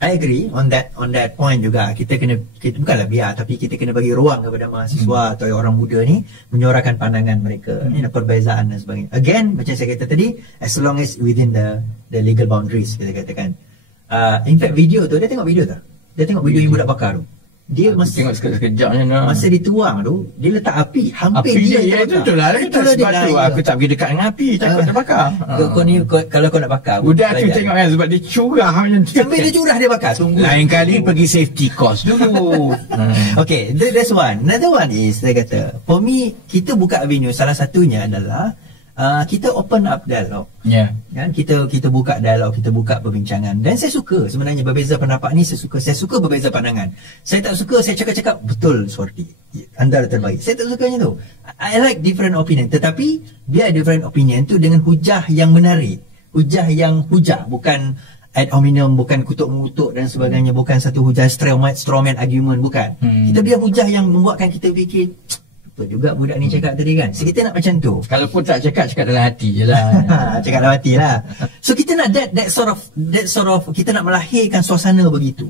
I agree on that point juga. Kita bukanlah biar, tapi kita kena bagi ruang kepada mahasiswa atau orang muda ni menyuarakan pandangan mereka, perbezaan dan sebagainya. Again, macam saya kata tadi, as long as within the legal boundaries, kita katakan. In fact, video tu, dia tengok video tu. Dia tengok video yang budak bakar tu. Dia tengok sekejap je nak. Masa dituang tu, dia letak api hampir dia ya, itu lah. Sebab tu aku tak pergi dekat dengan api, takut terbakar. Kau ni kalau kau nak bakar, budak tu tengok kan, sebab dia curah macam tu. Sambil dia curah dia bakar. Lain kali pergi safety course dulu. Okay, that's one. Another one is, saya kata, for me, kita buka avenue, salah satunya adalah kita open up dialog. Kan, kita buka dialog, kita buka perbincangan. Dan saya suka sebenarnya berbeza pendapat ni, saya suka berbeza pandangan. Saya tak suka saya cakap betul Suwardi, anda terbaik. Saya tak sukanya tu. I like different opinion, tetapi biar different opinion tu dengan hujah yang menarik, hujah bukan ad hominem, bukan kutuk-mengutuk dan sebagainya, bukan satu hujah strawman argument, bukan. Kita biar hujah yang membuatkan kita fikir betul juga budak ni cakap tadi kan. So kita nak macam tu. Kalau pun tak cakap dalam hati je lah. Cakap dalam hati lah. So kita nak that sort of kita nak melahirkan suasana begitu.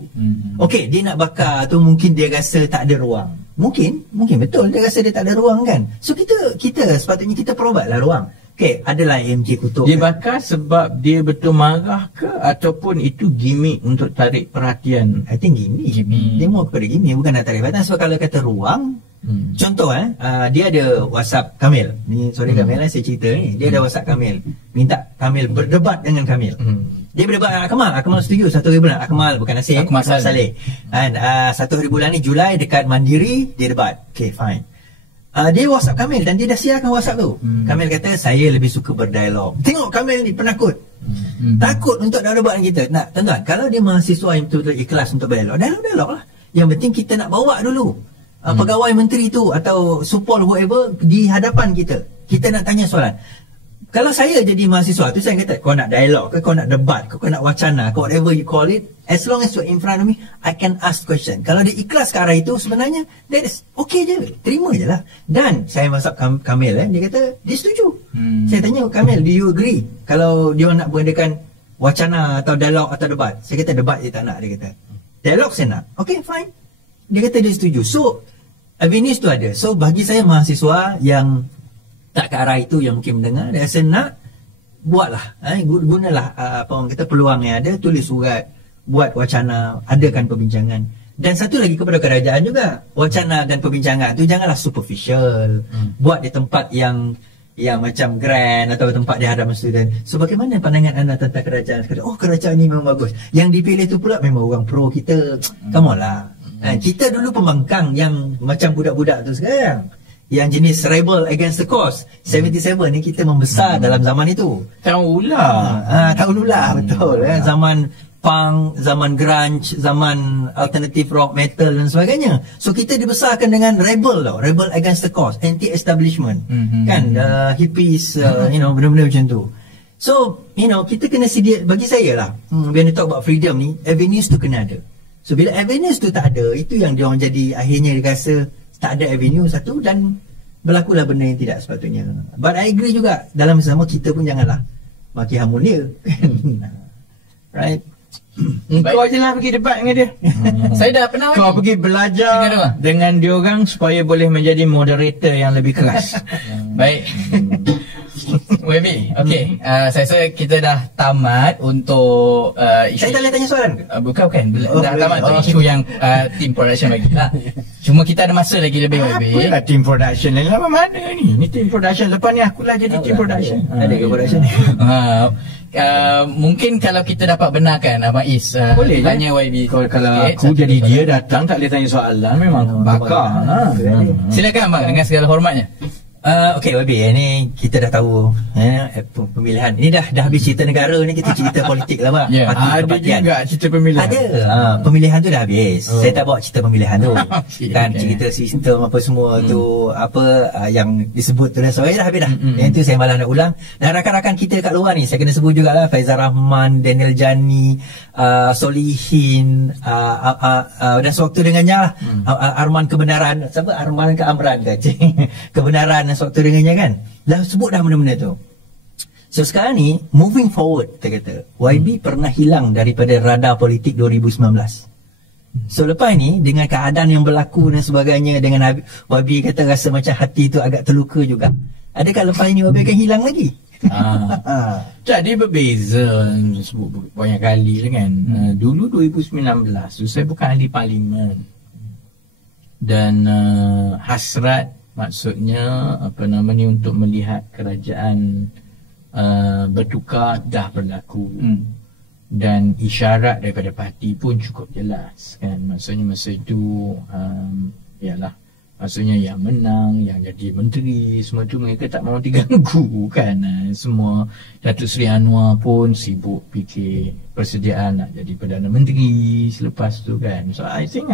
Okay, dia nak bakar tu mungkin dia rasa tak ada ruang. Mungkin betul dia rasa dia tak ada ruang kan. So kita sepatutnya kita provide lah ruang. Okay, adalah MK kutuk. Dia bakar sebab dia betul marah ke ataupun itu gimmick untuk tarik perhatian? I think gimmick. Dia mau kepada gimmick, bukan nak tarik perhatian. Sebab kalau kata ruang, contoh dia ada WhatsApp Kamil. Ni sorry Kamil saya cerita ni. Dia ada WhatsApp Kamil. Minta Kamil berdebat dengan Kamil. Dia berdebat dengan Akmal setuju 1 hari bulan. Akmal bukan Nasir, Akmal Saleh. And 1 hari bulan ni Julai dekat Mandiri dia debat. Okay, fine. Dia WhatsApp Kamil dan dia dah siarkan WhatsApp tu. Kamil kata saya lebih suka berdialog. Tengok Kamil ni penakut. Takut untuk nak debat dengan kita. Nak, tuan-tuan, kalau dia mahasiswa yang betul-betul ikhlas untuk berdialog, dialog lah. Yang penting kita nak bawa dulu pegawai menteri tu atau supol whoever di hadapan kita. Kita nak tanya soalan. Kalau saya jadi mahasiswa tu, saya kata kau nak dialog ke, kau nak debat ke, kau nak wacana ke, whatever you call it, as long as you're in front of me, I can ask question. Kalau dia ikhlas ke arah itu, sebenarnya that is okay je, terima je lah. Dan saya masuk Kamil, dia kata dia setuju. Saya tanya Kamil, do you agree kalau dia nak mengadakan wacana atau dialog atau debat? Saya kata debat dia tak nak, dia kata dialog saya nak. Okay, fine. Dia kata dia setuju. So avenues tu ada. So bagi saya mahasiswa yang tak ke arah itu, yang mungkin mendengar, dia rasa nak, buatlah, gunalah apa orang kata peluang yang ada, tulis surat, buat wacana, adakan perbincangan. Dan satu lagi kepada kerajaan juga, wacana dan perbincangan tu janganlah superficial. Buat di tempat yang macam grand atau tempat di hadapan student. So bagaimana pandangan anda tentang kerajaan? Oh, kerajaan ni memang bagus. Yang dipilih tu pula memang orang pro kita. Come on lah. Kita dulu pembangkang yang macam budak-budak tu sekarang, yang jenis rebel against the cause. 77 ni kita membesar dalam zaman itu. Tahun ular betul. Zaman punk, zaman grunge, zaman alternative rock, metal dan sebagainya. So kita dibesarkan dengan rebel against the cause, anti-establishment. Kan, hippies, benda-benda macam tu. So, kita kena sedia, bagi saya lah, when you talk about freedom ni, avenues tu kena ada. So bila avenues tu tak ada, itu yang dia orang jadi, akhirnya dia rasa tak ada avenue satu dan berlakulah benda yang tidak sepatutnya. But I agree juga, dalam sama kita pun janganlah maki hamun dia. Right? Kau je lah pergi debat dengan dia. Saya dah pernah kau pergi belajar dengan dia orang supaya boleh menjadi moderator yang lebih keras. Baik. Webi, okay. Saya rasa kita dah tamat untuk isu. Saya tak boleh tanya soalan ke? Bukan. Dah tamat untuk isu yang team production bagi kita. Cuma kita ada masa lagi lebih, Webi. Apalah team production ni? Lama mana ni? Ni team production. Lepas ni akulah jadi team production. Ada ke production ni? Mungkin kalau kita dapat benarkan Abang Is, boleh tanya YB. Kalau aku jadi dia datang tak boleh tanya soalan, memang bakar. Silakan Abang, dengan segala hormatnya. Okey YB, ni kita dah tahu pemilihan. Ini dah habis cerita negara ni, kita cerita politik lah Pak. Ya, ada juga cerita pemilihan. Ada. Pemilihan tu dah habis. Saya tak bawa cerita pemilihan tu. Kan cerita sistem apa semua tu, apa yang disebut tu dan sebagainya dah habis dah. Yang tu saya malah nak ulang. Dan rakan-rakan kita kat luar ni, saya kena sebut jugalah Faizal Rahman, Daniel Jani, Solihin, dan sewaktu dengannya lah Arman Kebenaran. Siapa? Arman ke Amran ke? Kebenaran sewaktu dengannya kan. Dah sebut dah benda-benda tu. So sekarang ni moving forward, kita kata YB pernah hilang daripada radar politik 2019. So lepas ni dengan keadaan yang berlaku dan sebagainya, dengan YB kata rasa macam hati tu agak terluka juga, adakah lepas ni YB akan hilang lagi? Jadi berbeza, sebut banyak kali lah kan. Dulu 2019 tu saya bukan ahli parlimen. Dan hasrat, maksudnya untuk melihat kerajaan bertukar dah berlaku. Dan isyarat daripada parti pun cukup jelas kan. Maksudnya masa itu ialah maksudnya yang menang, yang jadi menteri, semua tu mereka tak mahu diganggu kan. Semua Datuk Seri Anwar pun sibuk fikir persediaan nak jadi Perdana Menteri selepas tu kan. So I think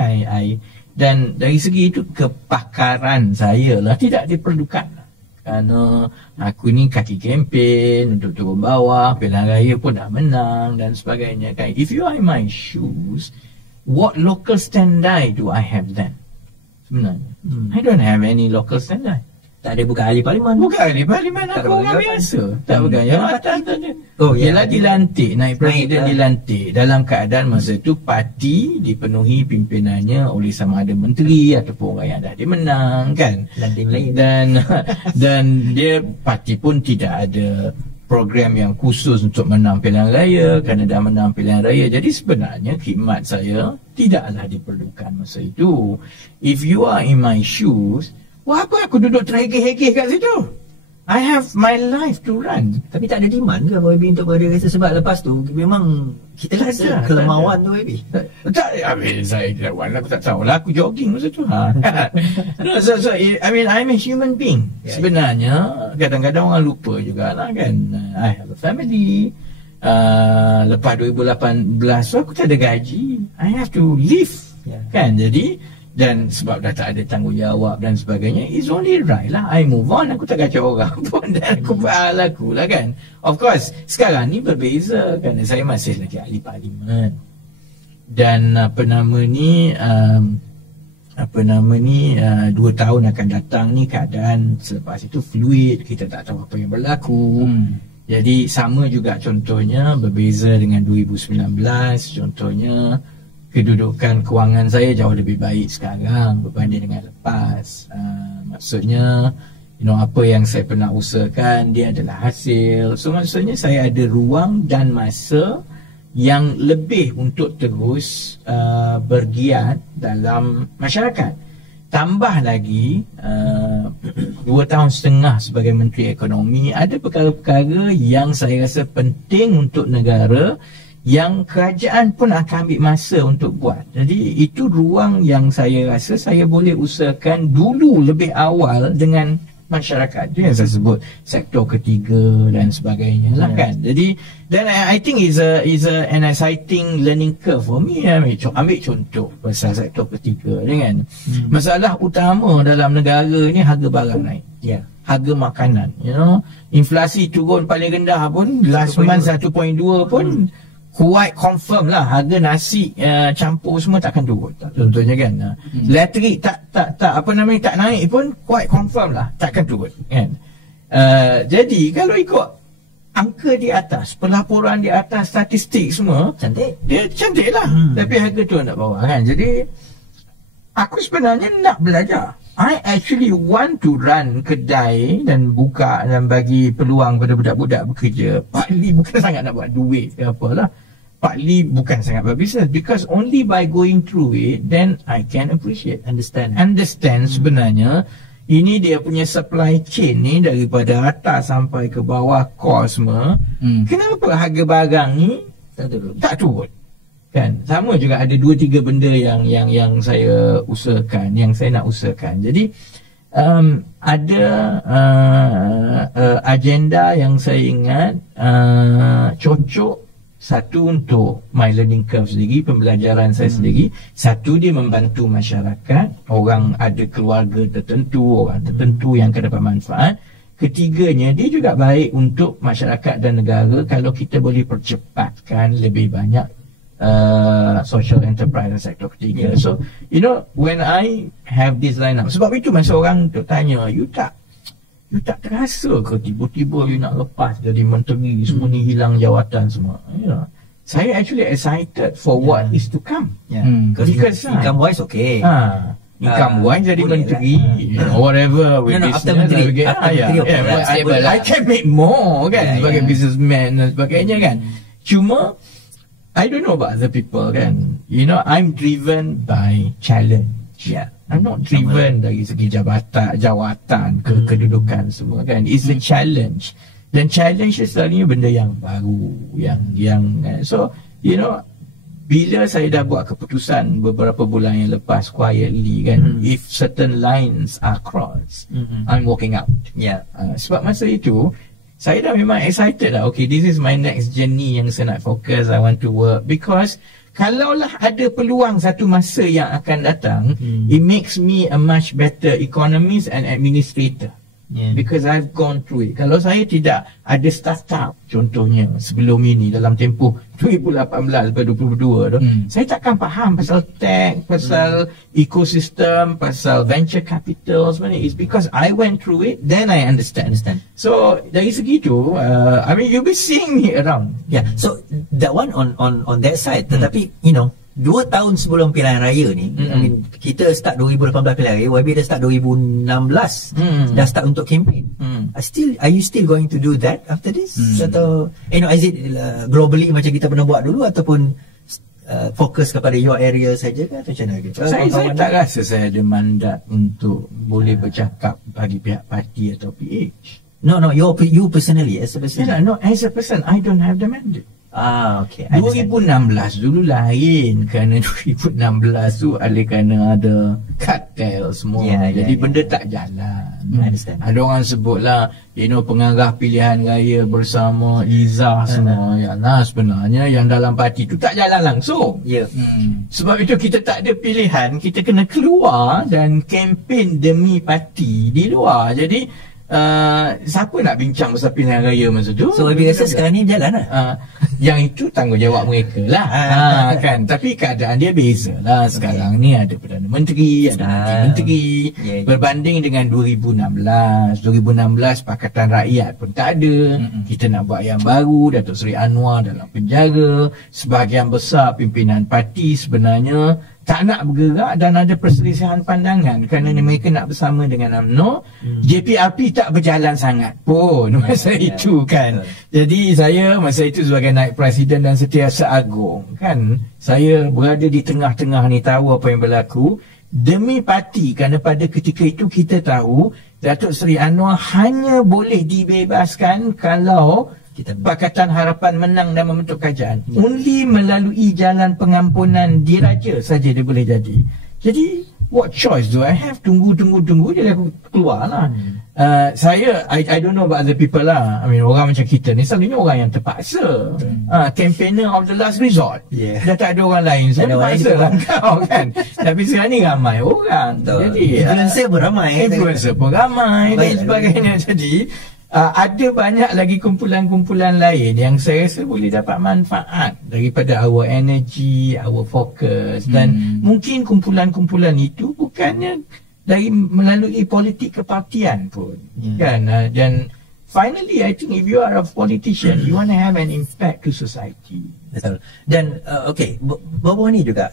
dan dari segi itu kepakaran saya lah tidak diperlukan. Kerana aku ni kaki kempen untuk turun bawah, pilihan raya pun dah menang dan sebagainya kan. If you are in my shoes, what local standby do I have then? Sebenarnya I don't have any local standby. Tak ada bukan ahli parlimen. Bukan ahli parlimen, aku orang biasa. Tak pegang jawatan. Ialah ya. dilantik, naik presiden dilantik. Dalam keadaan masa tu parti dipenuhi pimpinannya oleh sama ada menteri ataupun orang yang dah dimenang kan. Dan dia parti pun tidak ada program yang khusus untuk menang pilihan raya kerana dah menang pilihan raya. Jadi sebenarnya khidmat saya tidaklah diperlukan masa itu. If you are in my shoes, apa aku duduk terhegeh-hegeh kat situ? I have my life to run. Tapi tak ada demand ke YB untuk berada rasa, sebab lepas tu memang kita rasa kelemawan tu YB. Tak, saya tidak want, aku tak tahu lah, aku jogging masa tu. So I mean I'm a human being. Sebenarnya kadang-kadang orang lupa jugalah kan. I have a family. Lepas 2018 so aku tak ada gaji. I have to live. Kan, jadi dan sebab dah tak ada tanggungjawab dan sebagainya, it's only right lah I move on. Aku tak kacau orang pun dan aku buat laku lah kan. Of course sekarang ni berbeza kerana saya masih lagi ahli parlimen. Dan 2 tahun akan datang ni keadaan selepas itu fluid, kita tak tahu apa yang berlaku. Jadi sama juga contohnya berbeza dengan 2019. Contohnya kedudukan kewangan saya jauh lebih baik sekarang berbanding dengan lepas. Maksudnya apa yang saya pernah usahakan dia adalah hasil. So maksudnya saya ada ruang dan masa yang lebih untuk terus bergiat dalam masyarakat. Tambah lagi 2 tahun setengah sebagai Menteri Ekonomi, ada perkara-perkara yang saya rasa penting untuk negara yang kerajaan pun akan ambil masa untuk buat. Jadi itu ruang yang saya rasa saya boleh usahakan dulu lebih awal dengan masyarakat. Itu yang saya sebut sektor ketiga dan sebagainya lah kan. Jadi dan I think is an exciting learning curve for me. Ambil contoh pasal sektor ketiga ni kan. Masalah utama dalam negara ni harga barang naik. Harga makanan, inflasi turun paling rendah pun last month 1.2 pun quite confirm lah. Harga nasi campur semua takkan turun. Contohnya kan. Elektrik tak naik pun quite confirm lah takkan turun kan. Jadi kalau ikut angka di atas, pelaporan di atas, statistik semua cantik, dia cantik lah. Tapi harga tu nak bawa kan. Jadi aku sebenarnya nak belajar. I actually want to run kedai dan buka dan bagi peluang pada budak-budak bekerja. Partly bukan sangat nak buat duit ke apalah. Partly bukan sangat berbisnes, because only by going through it then I can appreciate, understand sebenarnya ini dia punya supply chain ni daripada atas sampai ke bawah cost semua. Kenapa harga barang ni tak turun? Kan sama juga ada 2-3 benda yang saya usahakan, yang saya nak usahakan. Jadi ada agenda yang saya ingat cocok. Satu untuk my learning curve sendiri, pembelajaran saya sendiri. Satu, dia membantu masyarakat, orang ada keluarga tertentu, orang tertentu yang akan dapat manfaat. Ketiganya, dia juga baik untuk masyarakat dan negara kalau kita boleh percepatkan lebih banyak social enterprise dan sektor ketiga. So, you know, when I have this line up, sebab itu masa orang tu tanya, you tak terasa ke tiba-tiba you nak lepas jadi menteri, semua ni hilang jawatan semua? You know, saya actually excited for what is to come. Because income wise okay. Income wise jadi menteri, whatever with business. After menteri, I can make more kan, sebagai businessman dan sebagainya kan. Cuma I don't know about other people kan. You know, I'm driven by challenge. I'm not driven dari segi jawatan ke kedudukan semua kan. It's a challenge. Dan challenge selalunya benda yang baru, yang so you know, bila saya dah buat keputusan beberapa bulan yang lepas quietly kan, if certain lines are crossed, I'm walking out. Sebab masa itu saya dah memang excited lah. Okay, this is my next journey yang saya nak fokus. I want to work because kalaulah ada peluang satu masa yang akan datang, it makes me a much better economist and administrator. Because I've gone through it. Kalau saya tidak ada startup contohnya sebelum ini dalam tempoh 2018-2022 tu, saya takkan faham pasal tech, pasal ekosistem, pasal venture capital sebenarnya. It's because I went through it, then I understand. So dari segitu, I mean you'll be seeing me around. So that one on that side. Tetapi you know, 2 tahun sebelum pilihan raya ni, I mean, kita start 2018 pilihan raya, YB dah start 2016, dah start untuk campaign. Are you still going to do that after this? Atau, you know, is it globally macam kita pernah buat dulu, ataupun fokus kepada your area saja ke, atau macam mana? Saya tak rasa saya ada mandat untuk boleh bercakap bagi pihak parti atau PH. No, you personally, as a person. No, as a person, I don't have the mandate. Okay. 2016 dulu lain, kerana 2016 tu oleh kerana ada kartel semua, jadi benda tak jalan. Ada orang sebutlah, you know, pengarah pilihan raya bersama Izzah semua. Nah, sebenarnya yang dalam parti tu tak jalan langsung. Sebab itu kita tak ada pilihan, kita kena keluar dan kempen demi parti di luar. Jadi siapa nak bincang pasal pilihan raya masa tu? So YB rasa sekarang ni berjalan lah. Yang itu tanggungjawab mereka lah. Kan? Tapi keadaan dia beza lah. Sekarang ni ada Perdana Menteri, ada Menteri. Berbanding dengan 2016. 2016 Pakatan Rakyat pun tak ada. Kita nak buat yang baru. Datuk Seri Anwar dalam penjara. Sebahagian besar pimpinan parti sebenarnya tak nak bergerak dan ada perselisihan pandangan kerana mereka nak bersama dengan UMNO. JPRP tak berjalan sangat pun masa itu kan. Jadi saya masa itu sebagai naib presiden dan setiausaha agung kan, saya berada di tengah-tengah ni, tahu apa yang berlaku demi parti, kerana pada ketika itu kita tahu Datuk Seri Anwar hanya boleh dibebaskan kalau Pakatan Harapan menang dan membentuk kerajaan. Only melalui jalan pengampunan diraja saja dia boleh jadi. Jadi what choice do I have? Tunggu jadi aku keluar lah. I don't know about other people lah. I mean, orang macam kita ni selalunya orang yang terpaksa, campaigner of the last resort. Dah tak ada orang lain, so terpaksa lah kau kan. Tapi sekarang ni ramai orang. Jadi influencer pun ramai dan sebagainya. Jadi ada banyak lagi kumpulan-kumpulan lain yang saya rasa boleh dapat manfaat daripada our energy, our focus. Dan mungkin kumpulan-kumpulan itu bukannya melalui politik kepartian pun. Kan? Dan finally, I think if you are a politician, you want to have an impact to society. Betul. Dan okay, bawah ni juga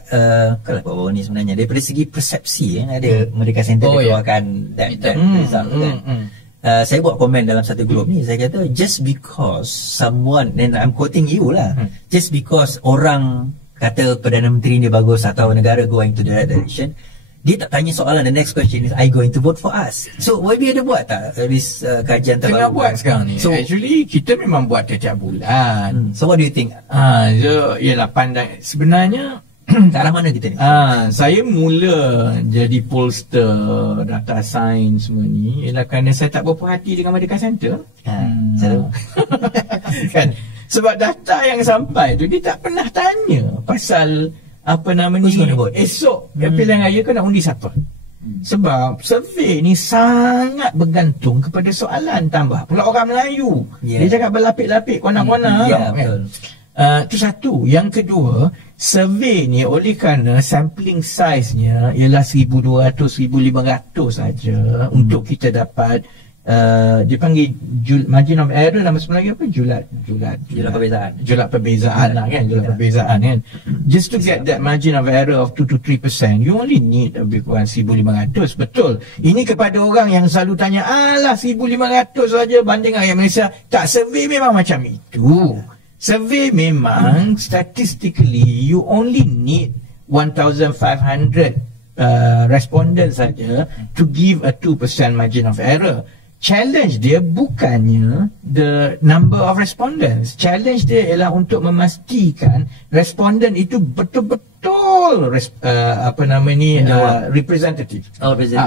kalau bawah ni sebenarnya daripada segi persepsi ada Merdeka Center keluarkan that result kan. Saya buat komen dalam satu grup ni, saya kata just because someone, and I'm quoting you lah, just because orang kata Perdana Menteri ni bagus atau negara going to the right direction, dia tak tanya soalan. The next question is, are you going to vote for us? So YB ada buat tak this kajian terbaru? Tengah buat sekarang ni. So actually kita memang buat tiap bulan. So what do you think? So ialah pandang sebenarnya Ke arah mana kita ni? Saya mula jadi pollster, data science semua ni ialah kerana saya tak berpuas hati dengan Merdeka Center. Kan? Sebab data yang sampai tu dia tak pernah tanya pasal apa nama ni, esok pilihan raya kau nak undi siapa. Sebab survey ni sangat bergantung kepada soalan, tambah pula orang Melayu. Dia cakap berlapik-lapik, konak-konak. Betul. Itu satu. Yang kedua, survey ni oleh kerana sampling size-nya ialah 1,200-1,500 saja untuk kita dapat dia panggil margin of error, nama sebenarnya apa? Julat perbezaan lah kan, julat perbezaan kan. Just to get that margin of error of 2-3%, you only need lebih kurang 1,500. Betul. Ini kepada orang yang selalu tanya, alah 1,500 saja banding rakyat Malaysia. Tak, survey memang macam itu. Survey memang statistically you only need 1,500 respondents saja to give a 2% margin of error. Challenge dia bukannya the number of respondents. Challenge dia ialah untuk memastikan respondent itu betul-betul representative.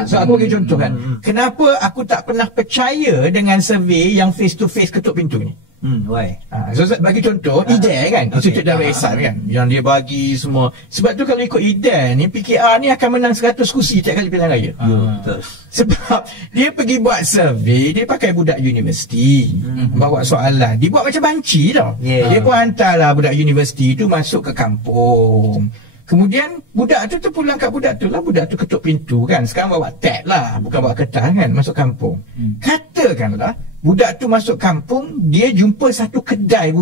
So aku bagi contoh kan. Kenapa aku tak pernah percaya dengan survey yang face to face ketuk pintu ni? Why? So bagi contoh, IDEA kan, Institut Darul Ihsan kan, yang dia bagi semua. Sebab tu kalau ikut IDEA ni, PKR ni akan menang 100 kursi tiap kali pilihan raya. Betul. Sebab dia pergi buat survey, dia pakai budak universiti, bawa soalan, dia buat macam banci tau. Dia pun hantarlah budak universiti tu masuk ke kampung. Kemudian budak tu terpulang kat budak tu lah, budak tu ketuk pintu kan. Sekarang bawa tab lah, bukan bawa kertas kan, masuk kampung. Katakanlah budak tu masuk kampung, dia jumpa satu kedai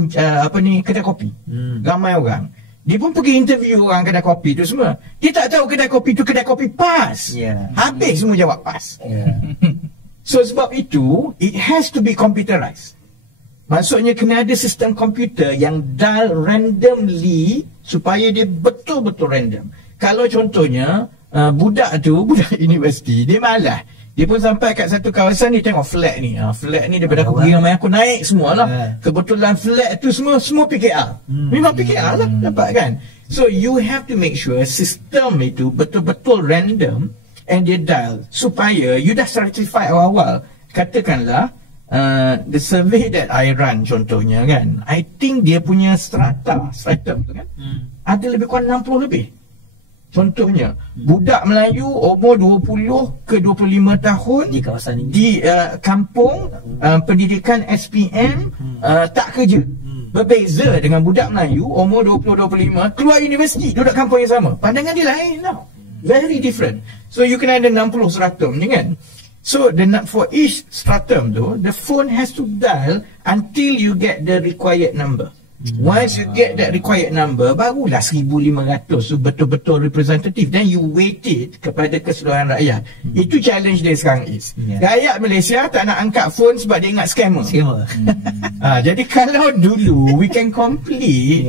kedai kopi. Ramai orang. Dia pun pergi interview orang kedai kopi tu semua. Dia tak tahu kedai kopi tu kedai kopi PAS. Habis semua jawab PAS. So sebab itu, it has to be computerized. Maksudnya kena ada sistem komputer yang dial randomly supaya dia betul-betul random. Kalau contohnya budak universiti, dia malas. Dia pun sampai kat satu kawasan, dia tengok flat ni. Flat ni daripada aku pergi ramai, aku naik semualah. Kebetulan flat tu semua PKR. Memang PKR lah dapat kan. So you have to make sure sistem itu betul-betul random and dia dial supaya you dah certify awal-awal. Katakanlah the survey that I run contohnya kan, I think dia punya stratum tu kan, ada lebih kurang 60 lebih. Contohnya, budak Melayu umur 20 ke 25 tahun di kawasan ini, di kampung pendidikan SPM, tak kerja. Berbeza dengan budak Melayu umur 20-25 keluar universiti, duduk kampung yang sama. Pandangan dia lain tau. Very different. So you kena ada 60 stratum ni kan. So for each stratum tu, the phone has to dial until you get the required number. Once you get that required number, barulah 1,500 so betul-betul representative. Then you weight it kepada keseluruhan rakyat. Itu challenge dia sekarang is. Rakyat Malaysia tak nak angkat phone sebab dia ingat scammer. Jadi kalau dulu we can complete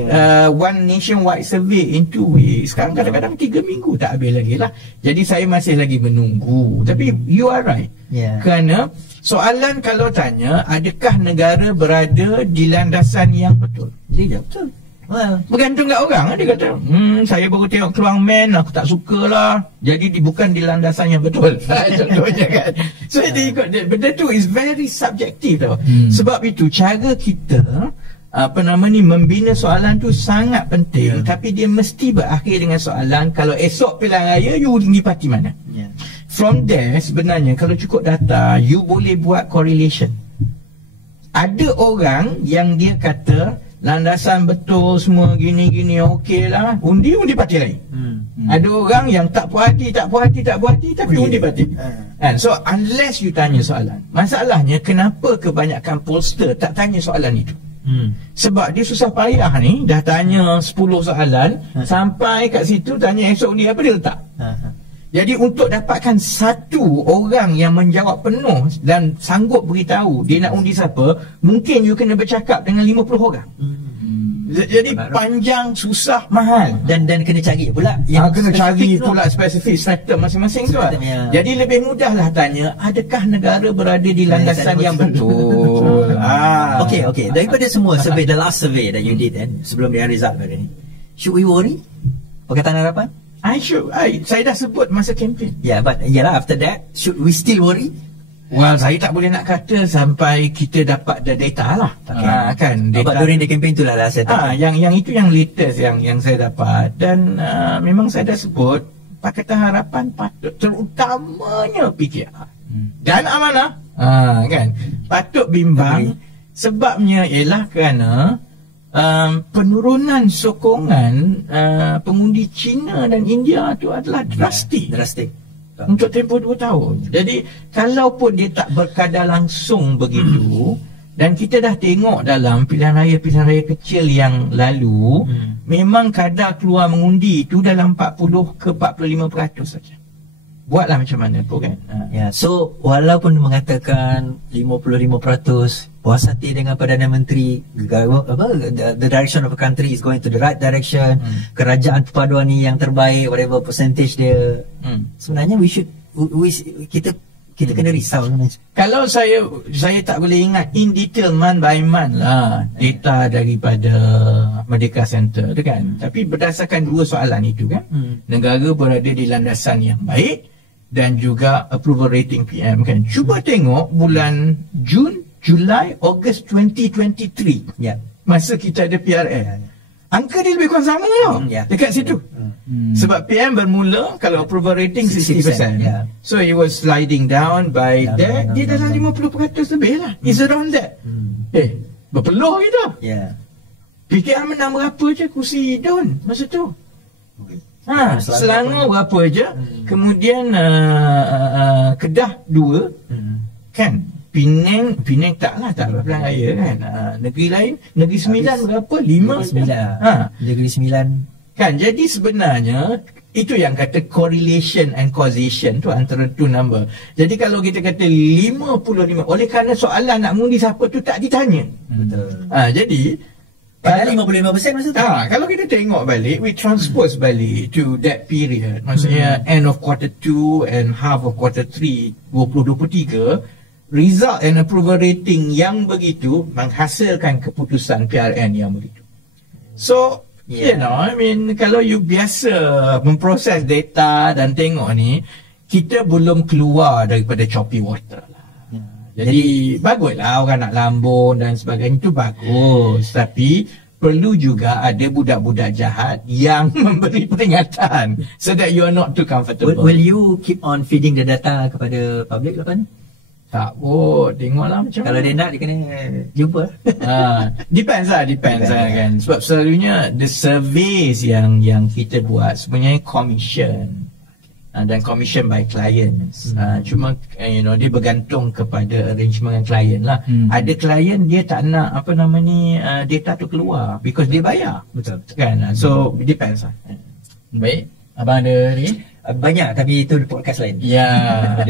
one nationwide survey in 2 weeks, sekarang kadang-kadang 3 minggu tak habis lagi lah. Jadi saya masih lagi menunggu. Tapi you are right. Kerana soalan kalau tanya, adakah negara berada di landasan yang betul? Dia betul. Bergantung kat orang. Dia kata, saya baru tengok Keluang Man, aku tak suka lah. Jadi bukan di landasan yang betul. Contohnya kan. So benda tu is very subjective tau. Sebab itu cara kita membina soalan tu sangat penting. Tapi dia mesti berakhir dengan soalan, kalau esok pilihan raya, you undi parti mana? From there sebenarnya kalau cukup data, you boleh buat correlation. Ada orang yang dia kata landasan betul semua gini-gini okey lah, undi parti lain. Ada orang yang tak puas hati tapi undi parti. So unless you tanya soalan, masalahnya kenapa kebanyakan pollster tak tanya soalan itu? Sebab dia susah payah ni, dah tanya 10 soalan, sampai kat situ tanya esok undi apa, dia letak. Jadi untuk dapatkan satu orang yang menjawab penuh dan sanggup beritahu dia nak undi siapa, mungkin you kena bercakap dengan 50 orang. Jadi panjang, susah, mahal. Dan kena cari pula yang kena cari pula spesifik stratum masing-masing tu. Jadi lebih mudahlah tanya, adakah negara berada di landasan yang betul? Okay. Daripada semua survey, the last survey that you did sebelum dia result pada ni, should we worry Perkataan harapan? Saya dah sebut masa kempen. But yalah, after that, should we still worry? Well, saya tak boleh nak kata sampai kita dapat the data lah. Kan data. But during the campaign itulah saya tahu. Yang itu yang latest yang saya dapat, dan memang saya dah sebut Pakatan Harapan patut, terutamanya PKR dan Amanah, kan, patut bimbang. Sebabnya ialah kerana penurunan sokongan pengundi China dan India tu adalah drastik untuk tempoh 2 tahun. Jadi kalaupun dia tak berkadar langsung begitu, dan kita dah tengok dalam pilihan raya kecil yang lalu, memang kadar keluar mengundi itu dalam 40 ke 45% saja. Buatlah macam mana pun kan. So walaupun mengatakan 55%, puas hati dengan Perdana Menteri, the direction of the country is going to the right direction, kerajaan perpaduan ni yang terbaik, whatever percentage dia, sebenarnya kita kena risau sebenarnya. Kalau saya tak boleh ingat in detail month by month lah data daripada Merdeka Center tu kan. Tapi berdasarkan 2 soalan itu kan, negara berada di landasan yang baik dan juga approval rating PM kan. Cuba tengok bulan Jun, Julai, Ogos 2023. Masa kita ada PRN. Angka dia lebih kurang sama tau. Dekat situ. Sebab PM bermula kalau approval rating 60%. So it was sliding down by that. Dia dalam 50% lebih lah. It's around that. Berpeluh gitu. PKR menang berapa je kursi Don masa tu. Selangor berapa je. Kemudian Kedah 2. Kan. Penang taklah, tak pilihan raya kan. Negeri lain, Negeri Sembilan berapa? 5? Negeri Sembilan. Kan, jadi sebenarnya itu yang kata correlation and causation tu antara two number. Jadi kalau kita kata 55, oleh kerana soalan nak mengundi siapa tu tak ditanya. Betul. Jadi Padahal 55% masa tu. Kalau kita tengok balik, we transpose balik to that period. Maksudnya end of quarter 2 and half of quarter 3 2023, result and approval rating yang begitu menghasilkan keputusan PRN yang begitu. So, you know, I mean, kalau you biasa memproses data dan tengok ni, kita belum keluar daripada choppy water lah. Jadi baguslah orang nak lambung dan sebagainya, itu bagus. Tapi perlu juga ada budak-budak jahat yang memberi peringatan so that you are not too comfortable. Will you keep on feeding the data kepada public lepas ni? Tak tengoklah macam kalau dia nak, dia kena jumpa. Depends lah kan. Sebab selalunya the surveys yang kita buat sebenarnya commission. Dan commission by clients. Cuma dia bergantung kepada arrangement dengan klien lah. Ada klien dia tak nak data tu keluar because dia bayar. Betul kan. So it depends lah. Baik, abang ada lagi? Banyak, tapi itu podcast lain. Ada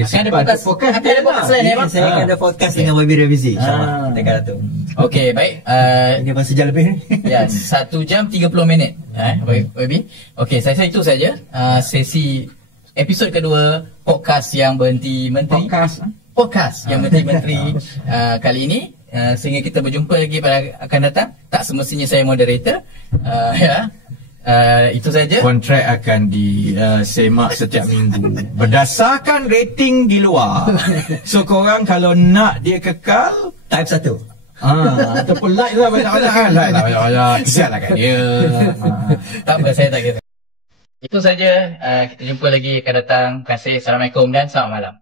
podcast lain ya bang? Saya akan ada podcast dengan YB Revisi. InsyaAllah kita akan datang. Okey, baik. Ini apa sejam lebih? 1 jam 30 minit YB. Okey, saya itu saja sesi episod kedua podcast yang berhenti menteri. Podcast yang berhenti menteri kali ini. Sehingga kita berjumpa lagi pada akan datang. Tak semestinya saya moderator. Itu saja. Kontrak akan disemak setiap minggu berdasarkan rating di luar. So korang kalau nak dia kekal, type 1 ataupun like lah banyak-banyak kan. Like lah banyak-banyak. Kesianlah kan dia. Tak apa, saya tak kira. Itu saja. Kita jumpa lagi akan datang. Terima kasih. Assalamualaikum dan selamat malam.